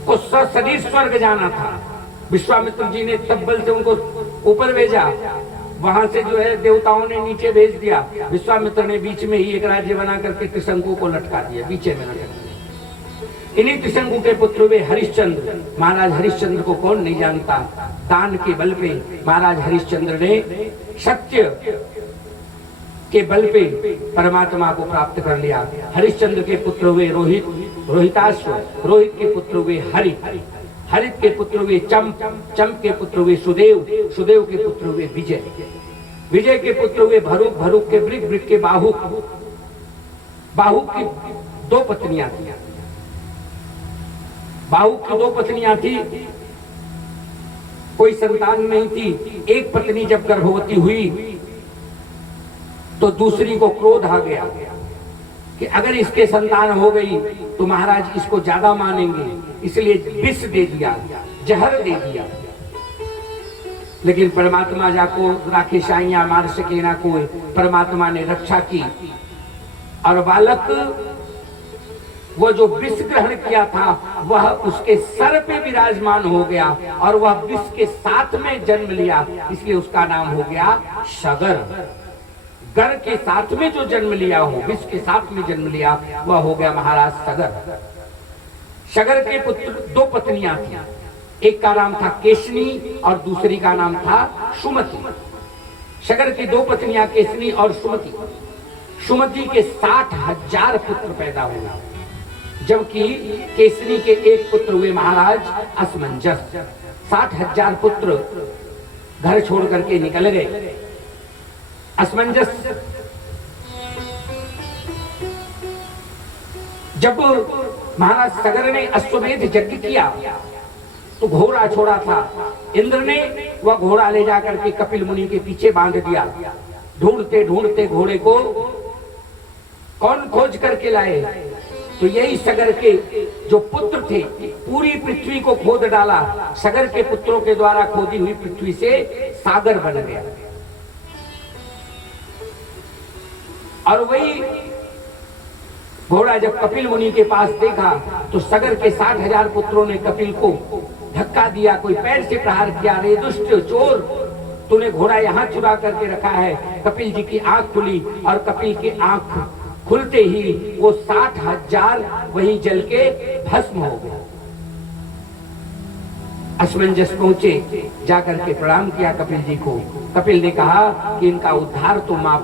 को सशरीर स्वर्ग जाना था। विश्वामित्र जी ने तब बल से उनको ऊपर भेजा, वहां से जो है देवताओं ने नीचे भेज दिया। विश्वामित्र ने बीच में ही एक राज्य बना करके त्रिशंकु को लटका दिया, बीचे में लटका दिया। इन्हीं त्रिशंकु के पुत्र वे हरिश्चंद्र। महाराज हरिश्चंद्र को कौन नहीं जानता। दान के बल पे महाराज हरिश्चंद्र ने सत्य के बल पे परमात्मा को प्राप्त कर लिया। हरिश्चंद्र के पुत्र हुए रोहित, रोहिताश्व, रोहित के पुत्र हुए हरित, हरित के पुत्र हुए चंप, चंप के पुत्र हुए सुदेव, सुदेव के पुत्र हुए विजय, विजय के पुत्र हुए भरूक, भरूक के वृक, वृक के बाहुक, बाहुक की दो पत्नियां थी। बाहुक की दो पत्नियां थी, कोई संतान नहीं थी। एक पत्नी जब गर्भवती हुई तो दूसरी को क्रोध आ गया कि अगर इसके संतान हो गई तो महाराज इसको ज्यादा मानेंगे, इसलिए विष दे दिया, जहर दे दिया। लेकिन परमात्मा जाको राखे साइया मार सके ना कोई, परमात्मा ने रक्षा की और बालक वो जो विष ग्रहण किया था वह उसके सर पे विराजमान हो गया और वह विष के साथ में जन्म लिया, इसलिए उसका नाम हो गया सगर। गर के साथ में जो जन्म लिया हो, विष के साथ में जन्म लिया, वह हो गया महाराज सगर। सगर के पुत्र दो पत्नियां थी, एक का नाम था केशनी और दूसरी का नाम था सुमति। सगर की दो पत्नियां केशनी और सुमति। सुमति के 60,000 पुत्र पैदा हुए, जबकि केशनी के एक पुत्र हुए महाराज असमंजस। 60,000 पुत्र घर छोड़ करके निकल गए। असमंजस जब महाराज सगर ने अश्वमेध यज्ञ किया तो घोड़ा छोड़ा था। इंद्र ने वह घोड़ा ले जाकर के कपिल मुनि के पीछे बांध दिया। ढूंढते ढूंढते घोड़े को कौन खोज करके लाए, तो यही सगर के जो पुत्र थे, पूरी पृथ्वी को खोद डाला। सगर के पुत्रों के द्वारा खोदी हुई पृथ्वी से सागर बन गया। और वही घोड़ा जब कपिल मुनि के पास देखा तो सगर के 60,000 पुत्रों ने कपिल को धक्का दिया, कोई पैर से प्रहार किया। रे दुष्ट चोर, तूने घोड़ा यहाँ चुरा करके रखा है। कपिल जी की आंख खुली और कपिल की आंख खुलते ही वो 60,000 वहीं जल के भस्म हो गए। असमंजस पहुंचे, जाकर के प्रणाम किया कपिल जी को। कपिल ने कहा कि इनका उद्धार तो मां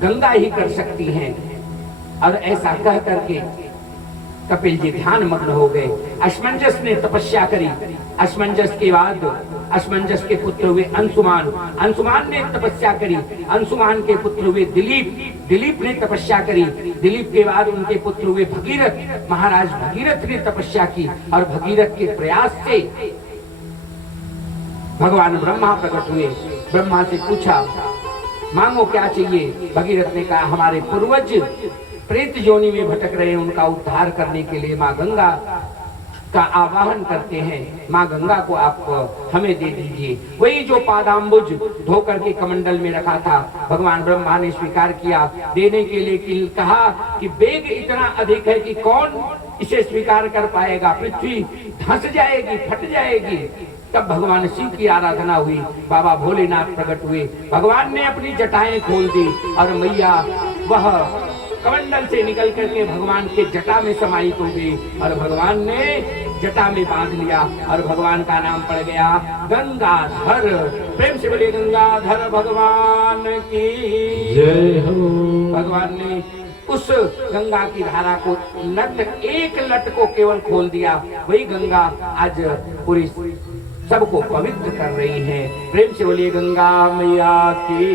गंगा ही कर सकती हैं। और ऐसा कह करके कपिल जी ध्यान मग्न हो गए। असमंजस ने तपस्या करी। असमंजस के बाद असमंजस के पुत्र हुए अंशुमान, अंशुमान ने तपस्या करी। अंशुमान के पुत्र हुए दिलीप, दिलीप ने तपस्या करी। दिलीप के बाद उनके पुत्र हुए भगीरथ, महाराज भगीरथ ने तपस्या की और भगीरथ के प्रयास से भगवान ब्रह्मा प्रकट हुए। ब्रह्मा से पूछा मांगो क्या चाहिए। भगीरथ ने कहा हमारे पूर्वज प्रेत योनि में भटक रहे हैं, उनका उद्धार करने के लिए माँ गंगा का आवाहन करते हैं। माँ गंगा को आप हमें दे दीजिए। वही जो पादाम्बुज धोकर के कमंडल में रखा था, भगवान ब्रह्मा ने स्वीकार किया देने के लिए। कि कहा कि वेग इतना अधिक है कि कौन इसे स्वीकार कर पाएगा, पृथ्वी धंस जाएगी, फट जाएगी। तब भगवान शिव की आराधना हुई, बाबा भोलेनाथ प्रकट हुए। भगवान ने अपनी जटाएं खोल दी और मैया वह कमंडल से निकल करके भगवान के जटा में समाहित हो गई और भगवान ने जटा में बांध लिया और भगवान का नाम पड़ गया गंगाधर। प्रेम से बोलिए गंगाधर भगवान की जय हो। भगवान ने उस गंगा की धारा को लट, एक लट को केवल खोल दिया। वही गंगा आज पूरी सबको पवित्र कर रही है। प्रेम से बोलिए गंगा मैया की।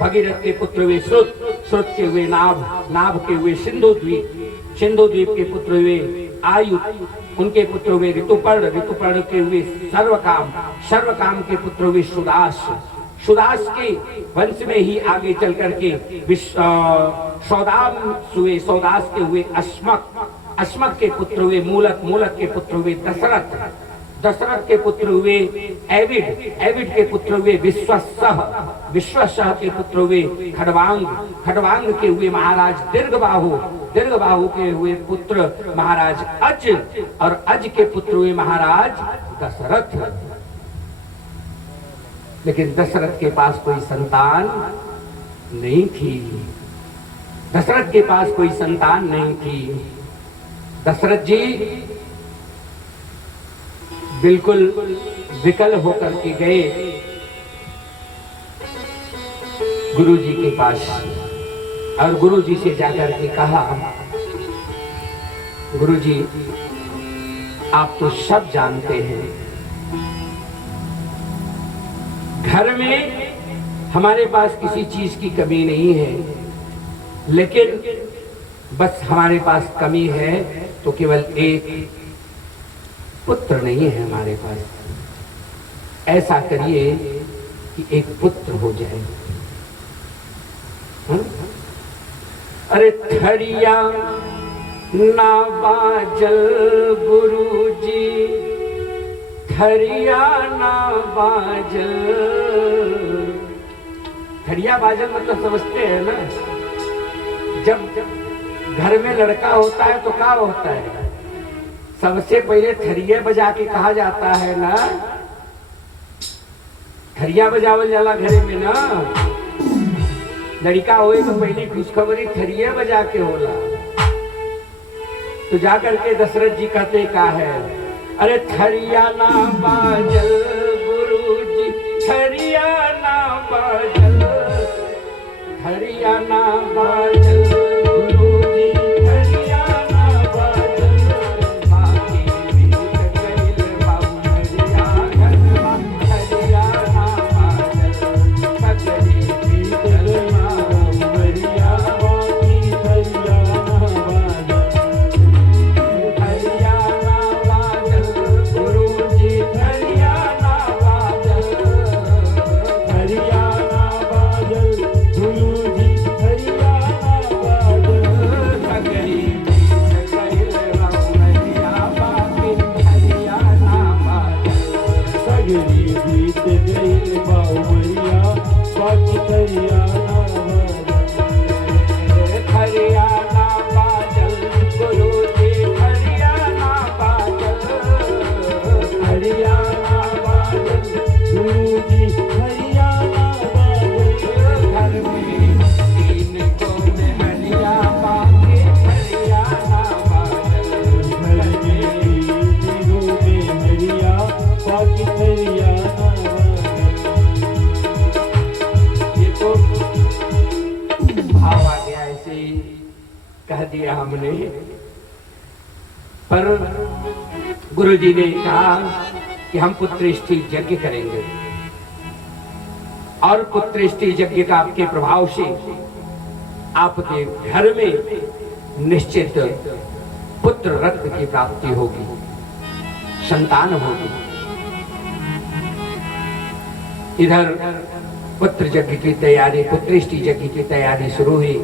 भगीरथ के पुत्र हुए श्रुत, श्रुत के हुए नाभ, नाभ के हुए सिंधु द्वीप, सिंधु द्वीप के पुत्र हुए आयु, उनके पुत्र हुए ऋतुपर्ण, ऋतुपर्ण के हुए सर्वकाम, सर्वकाम के पुत्र हुए सुदास, सुदास के वंश में ही आगे चल करके सौदाम हुए, सौदास के हुए अश्मक, अश्मक के पुत्र हुए मूलक, मूलक के पुत्र हुए दशरथ, दशरथ के पुत्र हुए एविड, एविड के पुत्र हुए विश्वसह, विश्वसह के पुत्र हुए खडवांग, खडवांग के हुए महाराज दीर्घबाहु, दीर्घबाहु के हुए पुत्र महाराज अज, और अज के पुत्र हुए महाराज दशरथ। लेकिन दशरथ के पास कोई संतान नहीं थी। दशरथ के पास कोई संतान नहीं थी। दशरथ जी बिल्कुल विकल होकर के गए गुरुजी के पास, और गुरुजी से जाकर के कहा, गुरुजी आप तो सब जानते हैं, घर में हमारे पास किसी चीज की कमी नहीं है, लेकिन बस हमारे पास कमी है तो केवल एक पुत्र नहीं है हमारे पास। ऐसा करिए कि एक पुत्र हो जाए। अरे थरिया ना बाजल गुरुजी, थरिया ना बाजल। थरिया बाजल मतलब समझते हैं ना, जब घर में लड़का होता है तो क्या होता है, सबसे पहले थरिया बजा के कहा जाता है ना, थरिया बजावल जाला घरे में ना। लड़का होए तो पहली खुशखबरी थरिया बजा के होला। तो जाकर के दशरथ जी कहते का है, अरे थरिया ना बाजल गुरुजी, थरिया ना बाजल, थरिया ना बाजल गुरुजी, थरिया ना बाजल। बाकी बीत गइल बाबुरिया घरवा, थरिया ना बाजल, सगरी बीत गइल बाबुरिया, बाकी थरिया ना बाजल, थरिया ना बाजल गुरुजी, थरिया ना बाजल, थरिया ना बाजल गुरुजी, थरिया ना बाजल। सगरी बीत गइल बाबुरिया, बाकी थरिया ना बाजल। सगरी बीत गइल बाउमरिया, बाकी थरिया ना बाजल। थरिया ना बाजल गुरुजी, थरिया ना बाजल, थरिया ना बाजल गुरुजी, थरिया ना बाजल। घर में तीन कोने हरिया, बाकी थरिया ना बाजल। घर में तीनों में हरिया, बाकी थरिया ना बाजल। ये तो भाव आ गया, ऐसे ही कह दिया हमने। पर गुरुजी ने कहा कि हम पुत्रेष्टि यज्ञ करेंगे, और पुत्रेष्टि यज्ञ का आपके प्रभाव से आपके घर में निश्चित पुत्र रत्न की प्राप्ति होगी, संतान होगी। इधर पुत्र यज्ञ की तैयारी, पुत्रेष्टि यज्ञ की तैयारी शुरू हुई।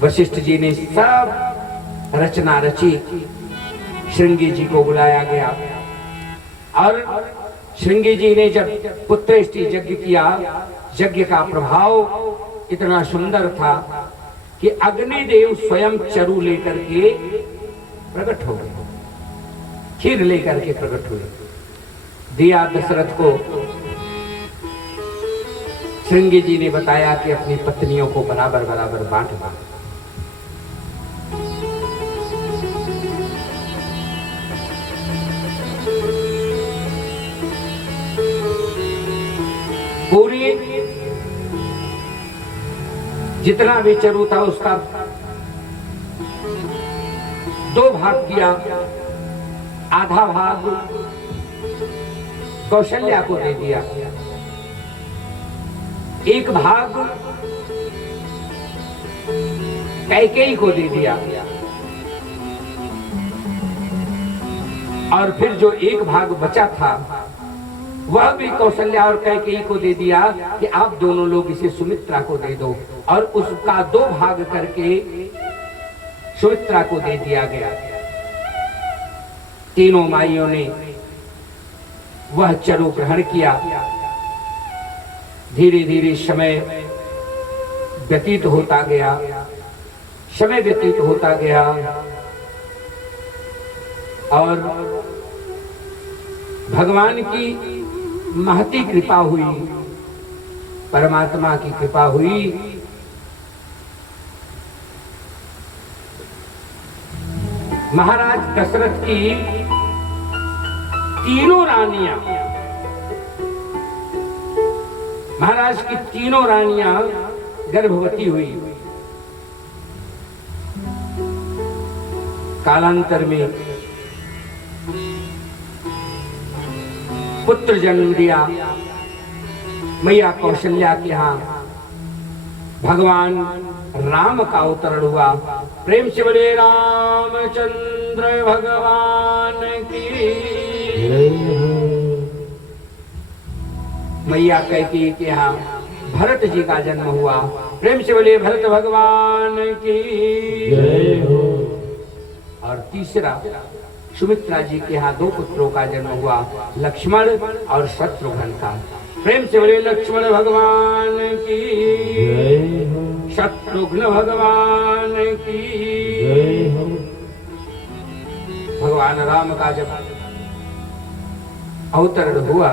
वशिष्ठ जी ने सब रचना रची, श्रृंगी जी को बुलाया गया, और श्रृंगी जी ने जब पुत्रेष्टि यज्ञ किया, यज्ञ का प्रभाव इतना सुंदर था कि अग्निदेव स्वयं चरु लेकर के प्रकट हो गए, खीर लेकर के प्रकट हुए, दिया दशरथ को। श्रृंगी जी ने बताया कि अपनी पत्नियों को बराबर बराबर बांटना। पूरी जितना भी चरु था उसका 2 भाग किया। आधा भाग कौशल्या को दे दिया, एक भाग कैकेयी को दे दिया, और फिर जो एक भाग बचा था वह भी कौशल्या और कैकेयी को दे दिया कि आप दोनों लोग इसे सुमित्रा को दे दो, और उसका 2 भाग करके सुमित्रा को दे दिया गया। तीनों माइयों ने वह चरु ग्रहण किया। धीरे धीरे समय व्यतीत होता गया, समय व्यतीत होता गया और भगवान की महती कृपा हुई, परमात्मा की कृपा हुई। महाराज दशरथ की तीनों रानियां, महाराज की तीनों रानियां गर्भवती हुई। कालांतर में पुत्र जन्म दिया। मैया कौशल्या के यहाँ भगवान राम का अवतरण हुआ। प्रेम से बोले रामचंद्र भगवान की। मैया कैकेयी के यहाँ भरत जी का जन्म हुआ। प्रेम से बोले भरत भगवान की। और तीसरा सुमित्रा जी के यहाँ 2 पुत्रों का जन्म हुआ, लक्ष्मण और शत्रुघ्न का। प्रेम से बोले लक्ष्मण भगवान की, शत्रुघ्न भगवान की। भगवान राम का जब अवतरण हुआ,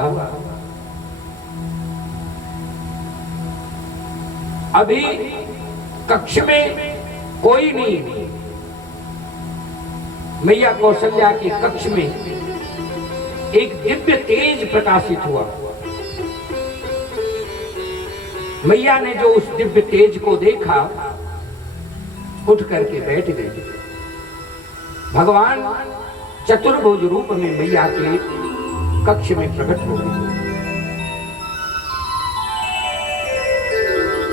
अभी कक्ष में कोई नहीं। मैया कौशल्या के कक्ष में एक दिव्य तेज प्रकाशित हुआ। मैया ने जो उस दिव्य तेज को देखा, उठ करके बैठ गई। भगवान चतुर्भुज रूप में मैया के कक्ष में प्रकट हो गए।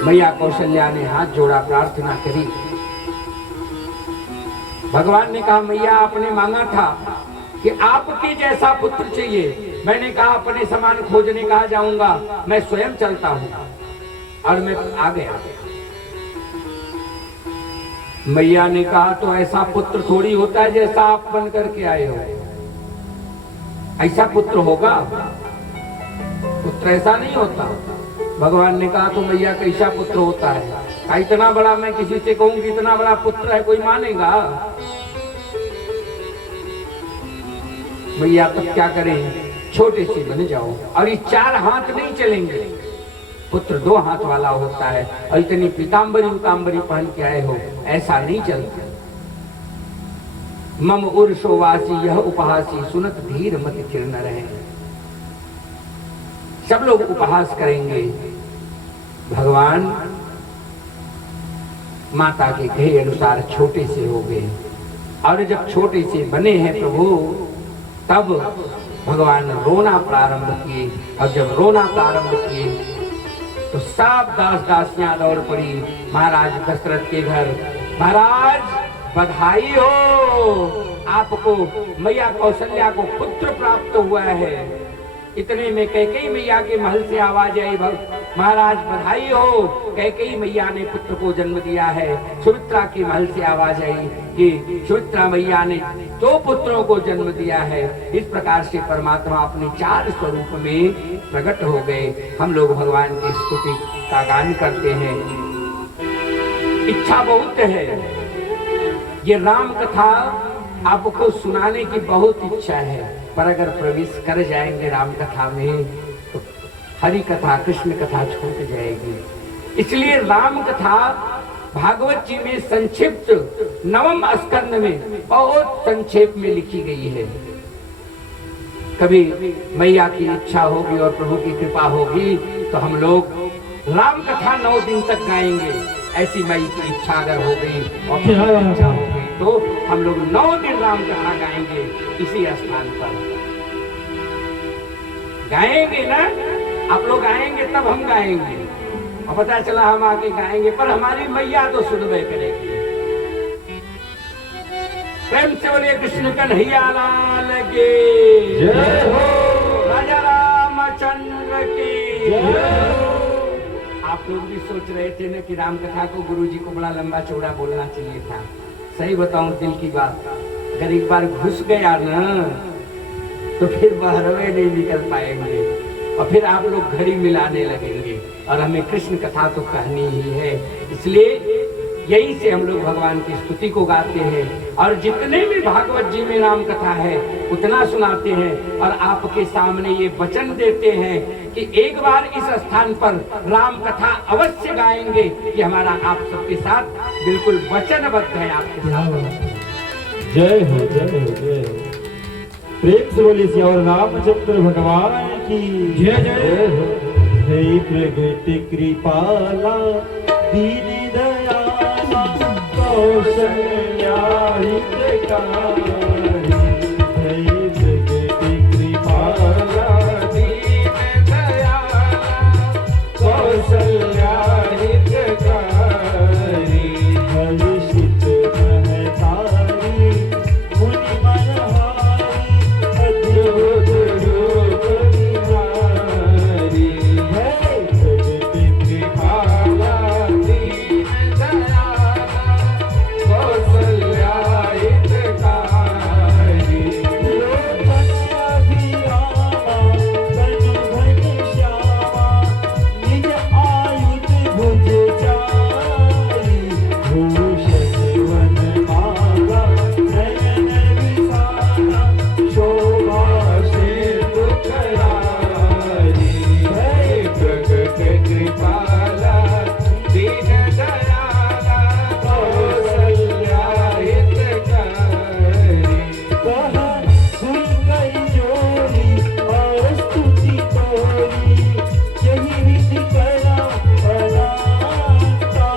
मैया कौशल्या ने हाथ जोड़ा, प्रार्थना करी। भगवान ने कहा, मैया आपने मांगा था कि आपके जैसा पुत्र चाहिए। मैंने कहा अपने समान खोजने कहा जाऊंगा, मैं स्वयं चलता हूं और मैं आ गया। मैया ने कहा, तो ऐसा पुत्र थोड़ी होता है जैसा आप बन करके आए हो। ऐसा पुत्र होगा? पुत्र ऐसा नहीं होता। भगवान ने कहा, तो मैया कैसा पुत्र होता है? इतना बड़ा, मैं किसी से कहूंगी इतना बड़ा पुत्र है, कोई मानेगा? मैया तब क्या करें, छोटे से बन जाओ। और ये 4 हाथ नहीं चलेंगे, पुत्र 2 हाथ वाला होता है। और इतनी पीताम्बरी उताम्बरी पहन के आए हो, ऐसा नहीं चलता। मम उर्षोवासी यह उपहासी, सुनत धीर मति किरण रहे। सब लोग उपहास करेंगे। भगवान माता के कहे अनुसार छोटे से हो गए। और जब छोटे से बने हैं प्रभु, तब भगवान रोना प्रारंभ किए। और जब रोना प्रारंभ किए तो सब दास दासियां दौड़ पड़ी महाराज दशरथ के घर। महाराज बधाई हो, आपको मैया कौशल्या को पुत्र प्राप्त हुआ है। इतने में कैकेयी मैया के महल से आवाज आई, महाराज बधाई हो, कैकेयी मैया ने पुत्र को जन्म दिया है। सुमित्रा के महल से आवाज आई कि सुमित्रा मैया ने 2 पुत्रों को जन्म दिया है। इस प्रकार से परमात्मा अपने 4 स्वरूप में प्रकट हो गए। हम लोग भगवान की स्तुति का गान करते हैं। इच्छा बहुत है, ये राम कथा आपको सुनाने की बहुत इच्छा है, पर अगर प्रवेश कर जाएंगे राम कथा में तो हरि कथा कृष्ण कथा छूट जाएगी। इसलिए राम कथा भागवत जी में संक्षिप्त 9वें स्कंद में बहुत संक्षेप में लिखी गई है। कभी मैया की इच्छा होगी और प्रभु की कृपा होगी तो हम लोग राम कथा 9 दिन तक गाएंगे। ऐसी मई की इच्छा अगर हो गई और इच्छा हो गई तो हम लोग 9 दिन राम कथा गाएंगे इसी स्थान पर। गाएंगे ना, आप लोग आएंगे तब हम गाएंगे। और पता चला हम आके गाएंगे पर हमारी मैया तो सुनबे करेगी। प्रेम से बोलिए कृष्ण कन्हैया लाल की जय हो, राजा रामचंद्र की जय हो। आप लोग भी सोच रहे थे ना कि राम कथा को गुरुजी को बड़ा लंबा चौड़ा बोलना चाहिए था। सही बताऊं दिल की बात, अगर एक बार घुस गया ना तो फिर बहरवे नहीं निकल पाएंगे और फिर आप लोग घड़ी मिलाने लगेंगे। और हमें कृष्ण कथा तो कहनी ही है। इसलिए यही से हम लोग भगवान की स्तुति को गाते हैं और जितने भी भागवत जी में राम कथा है उतना सुनाते हैं और आपके सामने ये वचन देते हैं कि एक बार इस स्थान पर राम कथा अवश्य गाएंगे कि हमारा आप सबके साथ बिल्कुल वचनबद्ध है आपके साथ। जय हो जय हो जय हो। प्रेम से बोले श्री और रामचंद्र भगवान की जय जय हो। हे प्रगट कृपाला दीन दयाला कौशल्या हितकारी। हे प्रगट कृपाला दीन दयाला कौशल्या हितकारी। हर्षित महतारी मुनि मनहारी अद्भुत रूप निहारी। हे प्रगट कृपाला दीन दयाला कौशल्या हितकारी। लोचन अभिरामा तनु घनश्यामा निज आयुध भुज चारी। भूषण वनमाला नयन विशाला शोभा सिंधु करारी। हे प्रगट कृपाला दीन दयाला कौशल्या हितकारी। कहा सुन गई जोरी और स्तुति तोरी यही विधि करा अनाता।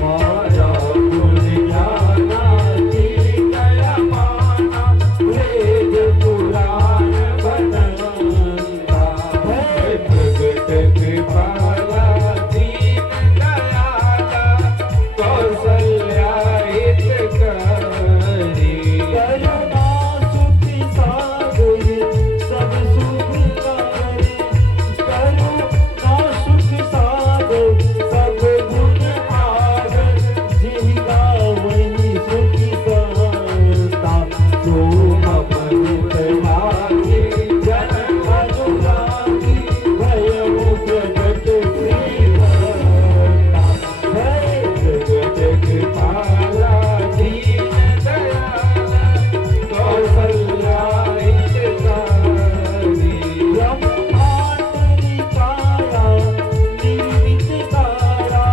माया गुण ज्ञाना तिल गया पाना वेद पुराण बनंता। हे प्रगट कृपाला दीन दयाला कौशल्या हितकारी। करुणा सुखी सागरे सब सुख करे। करुणा सुख सागर सब गुण आगर। जिहि गावहि सुखी संता सो अमृत लागे जन अनुरागी। भयउ प्रगट श्रीवरता। हे प्रगट कृपाला दीन दयाला कौशल्या हितकारी। ब्रह्मांड निकाया निर्मित तारा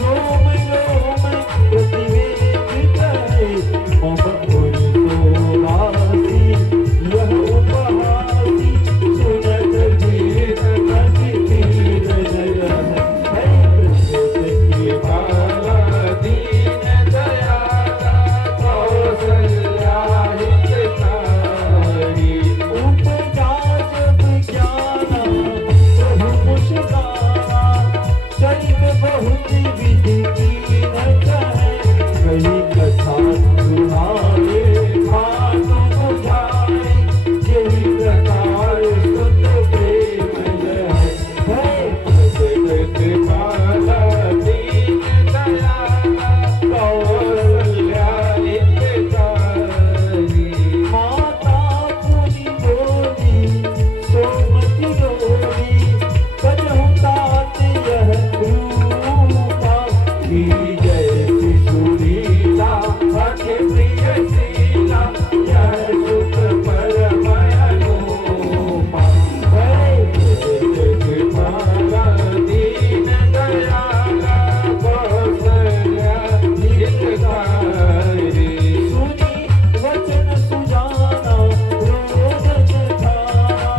रोम रोम प्रतिवेदित है। मम पुरि सोवासी यह उपहासी सुनत धीर अति धीर जय। हे प्रगट कृपाला दीन दयाला कौशल्या हितकारी। उपजा जब ज्ञाना प्रभु मुस्काना चरित बहुत विधि कीनत है। कही कथा सुनाए मानो बुझाए यही प्रकार सुत प्रेम है। हे प्रगट कृपाला दीन दयाला कौशल्या हितकारी। माता पुनि बोली सोमति डोली कजहु तात यह रूपा। की जय शिशुलीला अति प्रिय शीला यह सुत परम अनुपा। हे प्रगट कृपाला दीन दयाला कौशल्या हितकारी। सुनी वचन सुजाना रोदन खाना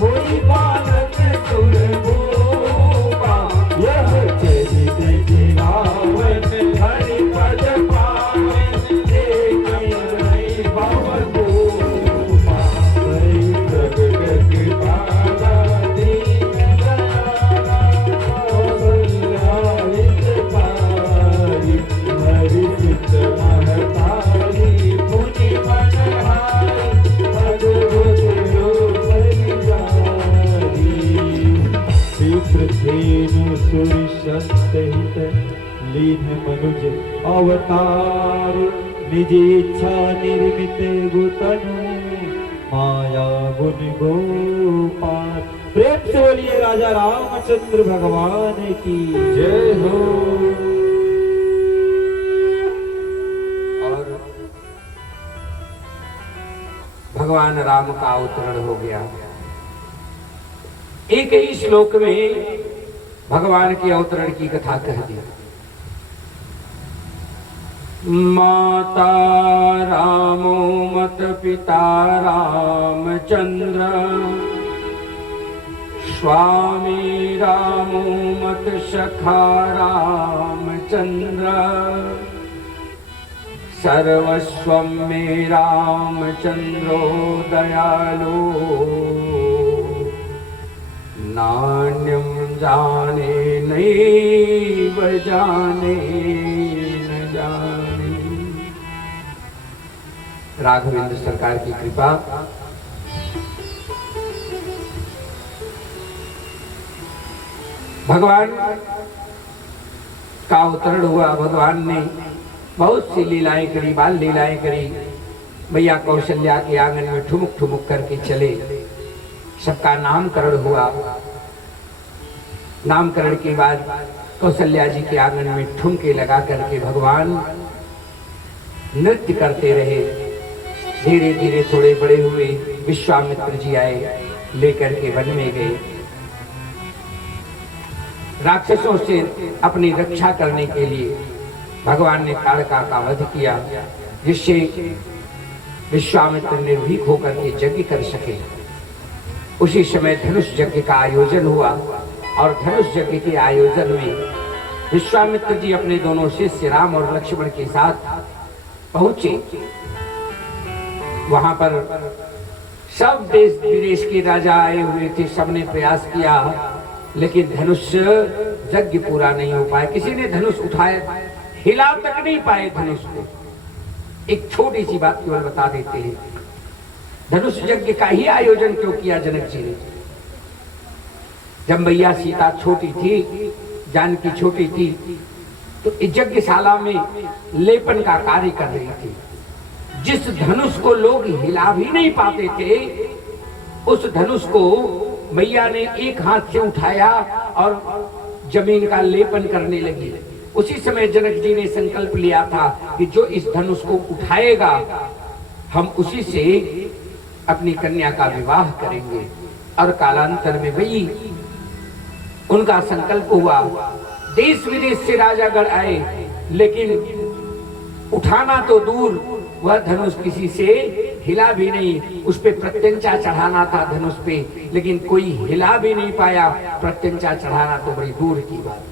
होई बालक सुर भूपा। यह चरित जिहावन हरि पद पावन देखि नहीं भव भूपा। हे प्रगट कृपाला दीन दयाला कौशल्या हितकारी। हर्षित महतारी मुनि मनहारी अद्भुत रूप निहारी। विप्रधेनु सुरसंत लीन मनुज अवतार निज इच्छा निर्मित गुतनु माया गुण गोपाल। प्रेम से बोलिए राजा रामचंद्र भगवान की जय हो। भगवान राम का अवतरण हो गया। एक ही श्लोक में भगवान के अवतरण की कथा कह दी। माता रामो मत पिता रामचंद्र, स्वामी रामो मत सखा रामचंद्र, सर्वस्वं मे रामचंद्रो दयालु, नान्यं जाने नैव जाने न जाने। राघवेंद्र सरकार की कृपा। भगवान का अवतरण हुआ। भगवान ने बहुत सी लीलाएं करी, बाल लीलाएं करी। मैया कौशल्या के आंगन में ठुमुक ठुमुक करके चले। सबका नामकरण हुआ। नामकरण के बाद कौशल्या जी के आंगन में ठुमके लगा करके भगवान नृत्य करते रहे। धीरे धीरे थोड़े बड़े हुए। विश्वामित्र जी आए, लेकर के वन में गए। राक्षसों से अपनी रक्षा करने के लिए भगवान ने ताड़का का वध किया, जिससे विश्वामित्र निर्भीक होकर के यज्ञ कर सके। उसी समय धनुष यज्ञ का आयोजन हुआ और धनुष यज्ञ के आयोजन में विश्वामित्र जी अपने दोनों शिष्य राम और लक्ष्मण के साथ पहुंचे। वहां पर सब देश विदेश के राजा आए हुए थे। सबने प्रयास किया, लेकिन धनुष यज्ञ पूरा नहीं हो पाया। किसी ने धनुष उठाया, हिला तक नहीं पाए धनुष को। एक छोटी सी बात केवल बता देते हैं, धनुष यज्ञ का ही आयोजन क्यों किया जनक जी ने। जब मैया सीता छोटी थी, जानकी छोटी थी, तो यज्ञशाला में लेपन का कार्य कर रही थी। जिस धनुष को लोग हिला भी नहीं पाते थे, उस धनुष को मैया ने एक हाथ से उठाया और जमीन का लेपन करने लगी। उसी समय जनक जी ने संकल्प लिया था कि जो इस धनुष को उठाएगा, हम उसी से अपनी कन्या का विवाह करेंगे। और कालांतर में वही उनका संकल्प हुआ। देश विदेश से राजागण आए, लेकिन उठाना तो दूर, वह धनुष किसी से हिला भी नहीं। उस पे प्रत्यंचा चढ़ाना था धनुष पे, लेकिन कोई हिला भी नहीं पाया। प्रत्यंचा चढ़ाना तो बड़ी दूर की बात।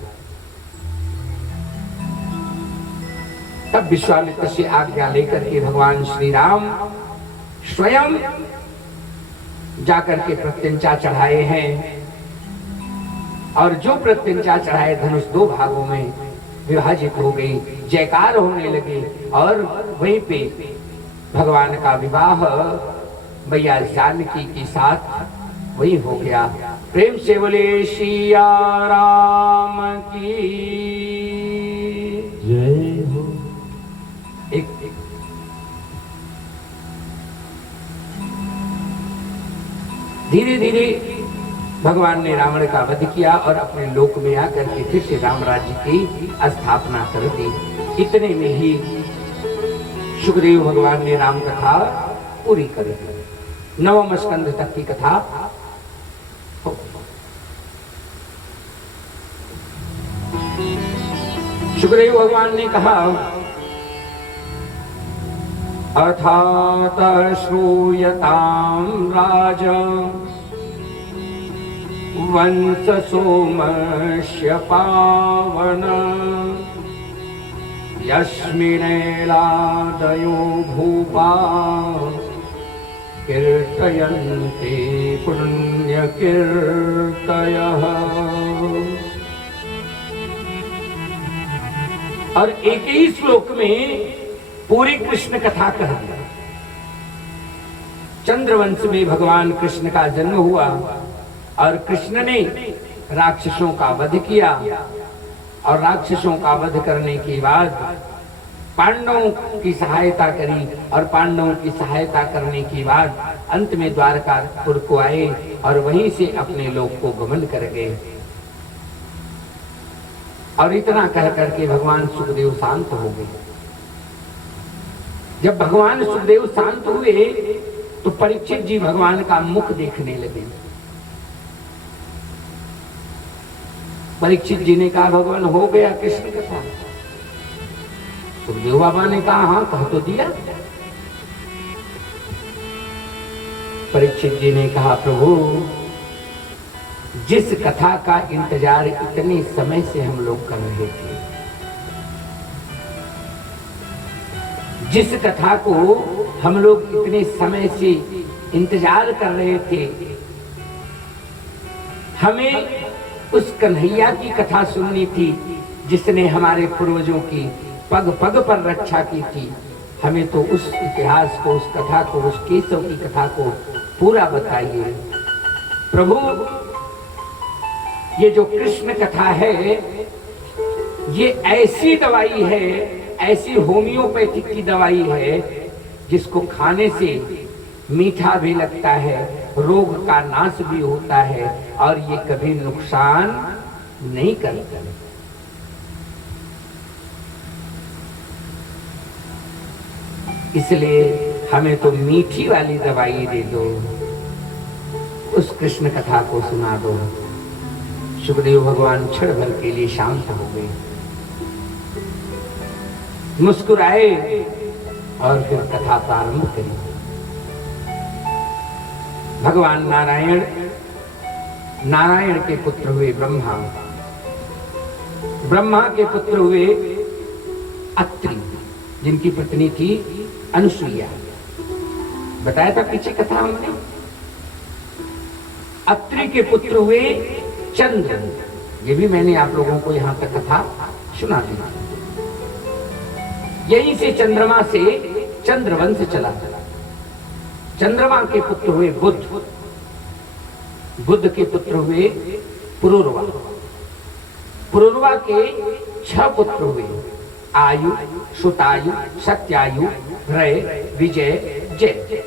तब विश्वामित्र से आज्ञा लेकर के भगवान श्री राम स्वयं जाकर के प्रत्यंचा चढ़ाए हैं। और जो प्रत्यंचा चढ़ाए, धनुष दो भागों में विभाजित हो गई। जयकार होने लगे और वहीं पे भगवान का विवाह मैया जानकी के साथ वही हो गया। प्रेम से बोले सिया राम की जय हो। एक धीरे धीरे भगवान ने रावण का वध किया और अपने लोक में आकर के फिर से राम राज्य की स्थापना कर दी। इतने में ही सुखदेव भगवान ने राम कथा पूरी कर दी। 9वें स्कंध तक की कथा हो। सुखदेव भगवान ने कहा, अर्थात श्रूयतां राजन् वंश सोमस्य पावन, यस्मिन्नेलादयो भूपा कीर्तयन्ति पुण्यकीर्तयः। और एक ही श्लोक में पूरी कृष्ण कथा कह दी। चंद्रवंश में भगवान कृष्ण का जन्म हुआ और कृष्ण ने राक्षसों का वध किया। और राक्षसों का वध करने के बाद पांडवों की सहायता करी, और पांडवों की सहायता करने के बाद अंत में द्वारकापुर को आए और वहीं से अपने लोक को गमन कर गए। और इतना कह करके भगवान सुखदेव शांत हो गए। जब भगवान सुखदेव शांत हुए तो परीक्षित जी भगवान का मुख देखने लगे। परीक्षित जी ने कहा भगवान हो गया कृष्ण कथा। सुखदेव बाबा ने कहा हाँ कह तो दिया। परीक्षित जी ने कहा प्रभु जिस कथा का इंतजार इतने समय से हम लोग कर रहे थे, जिस कथा को हम लोग इतने समय से इंतजार कर रहे थे, हमें उस कन्हैया की कथा सुननी थी जिसने हमारे पूर्वजों की पग पग पर रक्षा की थी। हमें तो उस इतिहास को, उस कथा को, उस केशव की कथा को पूरा बताइए प्रभु। ये जो कृष्ण कथा है ये ऐसी दवाई है, ऐसी होम्योपैथिक की दवाई है जिसको खाने से मीठा भी लगता है, रोग का नाश भी होता है और ये कभी नुकसान नहीं करता। इसलिए हमें तो मीठी वाली दवाई दे दो, उस कृष्ण कथा को सुना दो। सुखदेव भगवान क्षण भर के लिए शांत हो गए, मुस्कुराए और फिर कथा प्रारंभ करी। भगवान नारायण, नारायण के पुत्र हुए ब्रह्मा, ब्रह्मा के पुत्र हुए अत्रि जिनकी पत्नी थी अनुसुईया। बताया था पीछे कथा हमने। अत्रि के पुत्र हुए चंद्र, ये भी मैंने आप लोगों को यहां तक कथा सुना दी। यहीं से चंद्रमा से चंद्रवंश चला। चंद्रमा के पुत्र हुए बुध, बुध के पुत्र हुए पुरुरवा, पुरुरवा के 6 पुत्र हुए आयु, सुतायु, सत्यायु, रय, विजय, जय।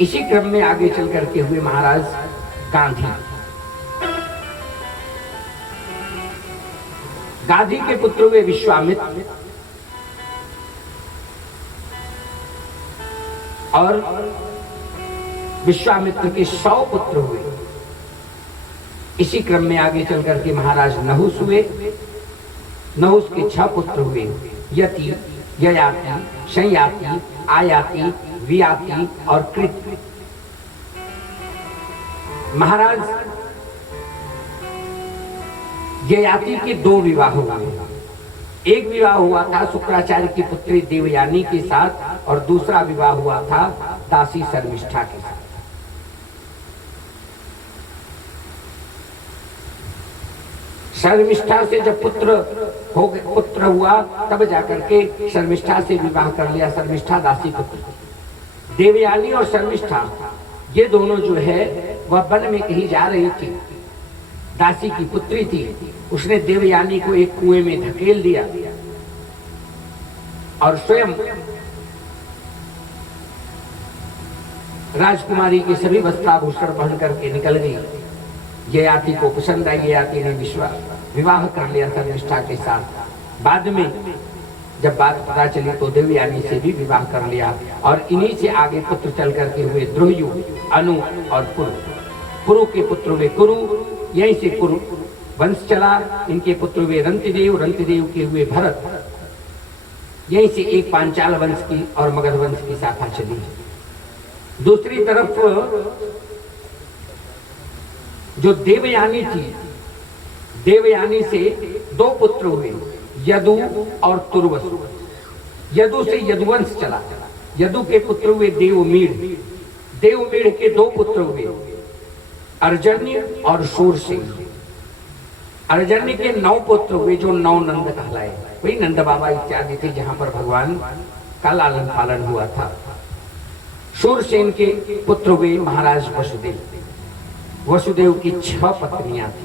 इसी क्रम में आगे चल करके हुए महाराज गांधी। गांधी के पुत्र हुए विश्वामित्र और विश्वामित्र के 100 पुत्र हुए। इसी क्रम में आगे चल करके महाराज नहुस हुए। नहुस के 6 पुत्र हुए यति, ययाति, संयाति, आयाति, वियाति और कृत। महाराज ययाति के 2 विवाह हुए। एक विवाह हुआ था शुक्राचार्य की पुत्री देवयानी के साथ और दूसरा विवाह हुआ था दासी शर्मिष्ठा के साथ। शर्मिष्ठा से जब पुत्र हुआ तब जाकर के शर्मिष्ठा से विवाह कर लिया। शर्मिष्ठा दासी पुत्र। देवयानी और शर्मिष्ठा ये दोनों जो है वह वन में कहीं जा रही थी। दासी की पुत्री थी, उसने देवयानी को एक कुएं में धकेल दिया और स्वयं राजकुमारी के सभी वस्त्राभूषण पहन करके निकल गई। ययाति को पसंद आई, ययाति ने विवाह कर लिया शर्मिष्ठा के साथ। बाद में जब बात पता चली तो देवयानी से भी विवाह कर लिया और इन्हीं से आगे पुत्र चल करके हुए द्रुहयु, अनु और कुरु। कुरु के पुत्र हुए कुरु, यहीं से कुरु वंश चला। इनके पुत्र हुए रंतिदेव, रंतिदेव के हुए भरत। यहीं से एक पांचाल वंश की और मगध वंश की शाखा चली। दूसरी तरफ जो देवयानी थी, देवयानी से 2 पुत्र हुए यदु और तुर्वसु। यदु से यदुवंश चला। यदु के पुत्र हुए देवमीढ़। देवमीढ़ के 2 पुत्र हुए अर्जन्य और शूरसेन। अर्जन्य के 9 पुत्र हुए जो 9 नंद कहलाए, वही नंद बाबा इत्यादि थे जहां पर भगवान का लालन पालन हुआ था। शूरसेन के पुत्र हुए महाराज वसुदेव। वसुदेव की 6 पत्नियां थी।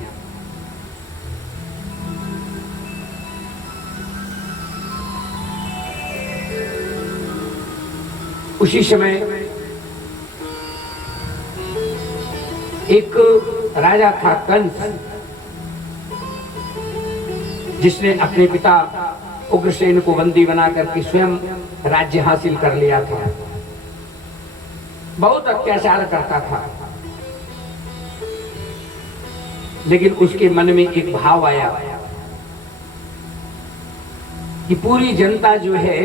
उसी समय एक राजा था कंस, जिसने अपने पिता उग्रसेन को बंदी बना करके स्वयं राज्य हासिल कर लिया था। बहुत अत्याचार करता था, लेकिन उसके मन में एक भाव आया कि पूरी जनता जो है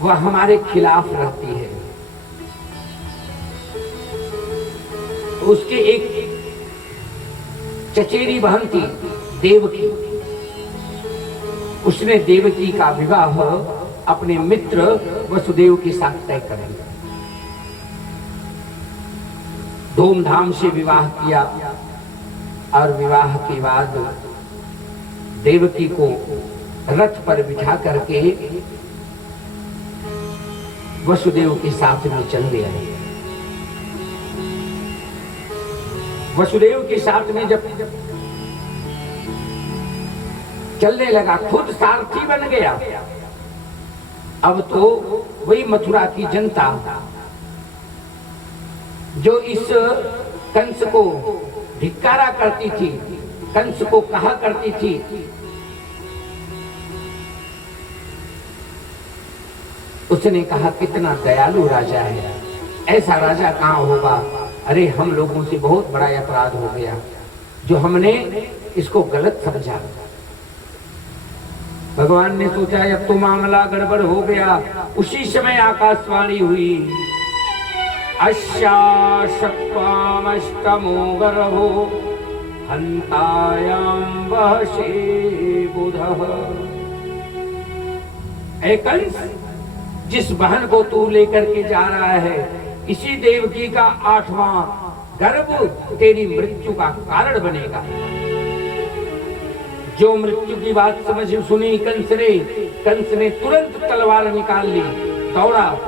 वह हमारे खिलाफ रहती है। उसके एक चचेरी बहन थी देवकी, उसने देवकी का विवाह अपने मित्र वसुदेव के साथ तय कर लिया। धूमधाम से विवाह किया और विवाह के बाद देवकी को रथ पर बिठा करके वसुदेव के साथ में चल दिया। वसुदेव के साथ में जब चलने लगा, खुद सारथी बन गया। अब तो वही मथुरा की जनता जो इस कंस को धिक्कारा करती थी, कंस को कहा करती थी उसने कहा कितना दयालु राजा है, ऐसा राजा कहाँ होगा। अरे हम लोगों से बहुत बड़ा अपराध हो गया जो हमने इसको गलत समझा। भगवान ने सोचा अब तो मामला गड़बड़ हो गया। उसी समय आकाशवाणी हुई, अश्याशक्वामष्टमो गर्भो हन्तायां वहशे बुधः। ऐ कंस, जिस बहन को तू लेकर के जा रहा है, इसी देवकी का 8वां गर्भ तेरी मृत्यु का कारण बनेगा। जो मृत्यु की बात सुनी कंस ने तुरंत तलवार निकाल ली, दौड़ा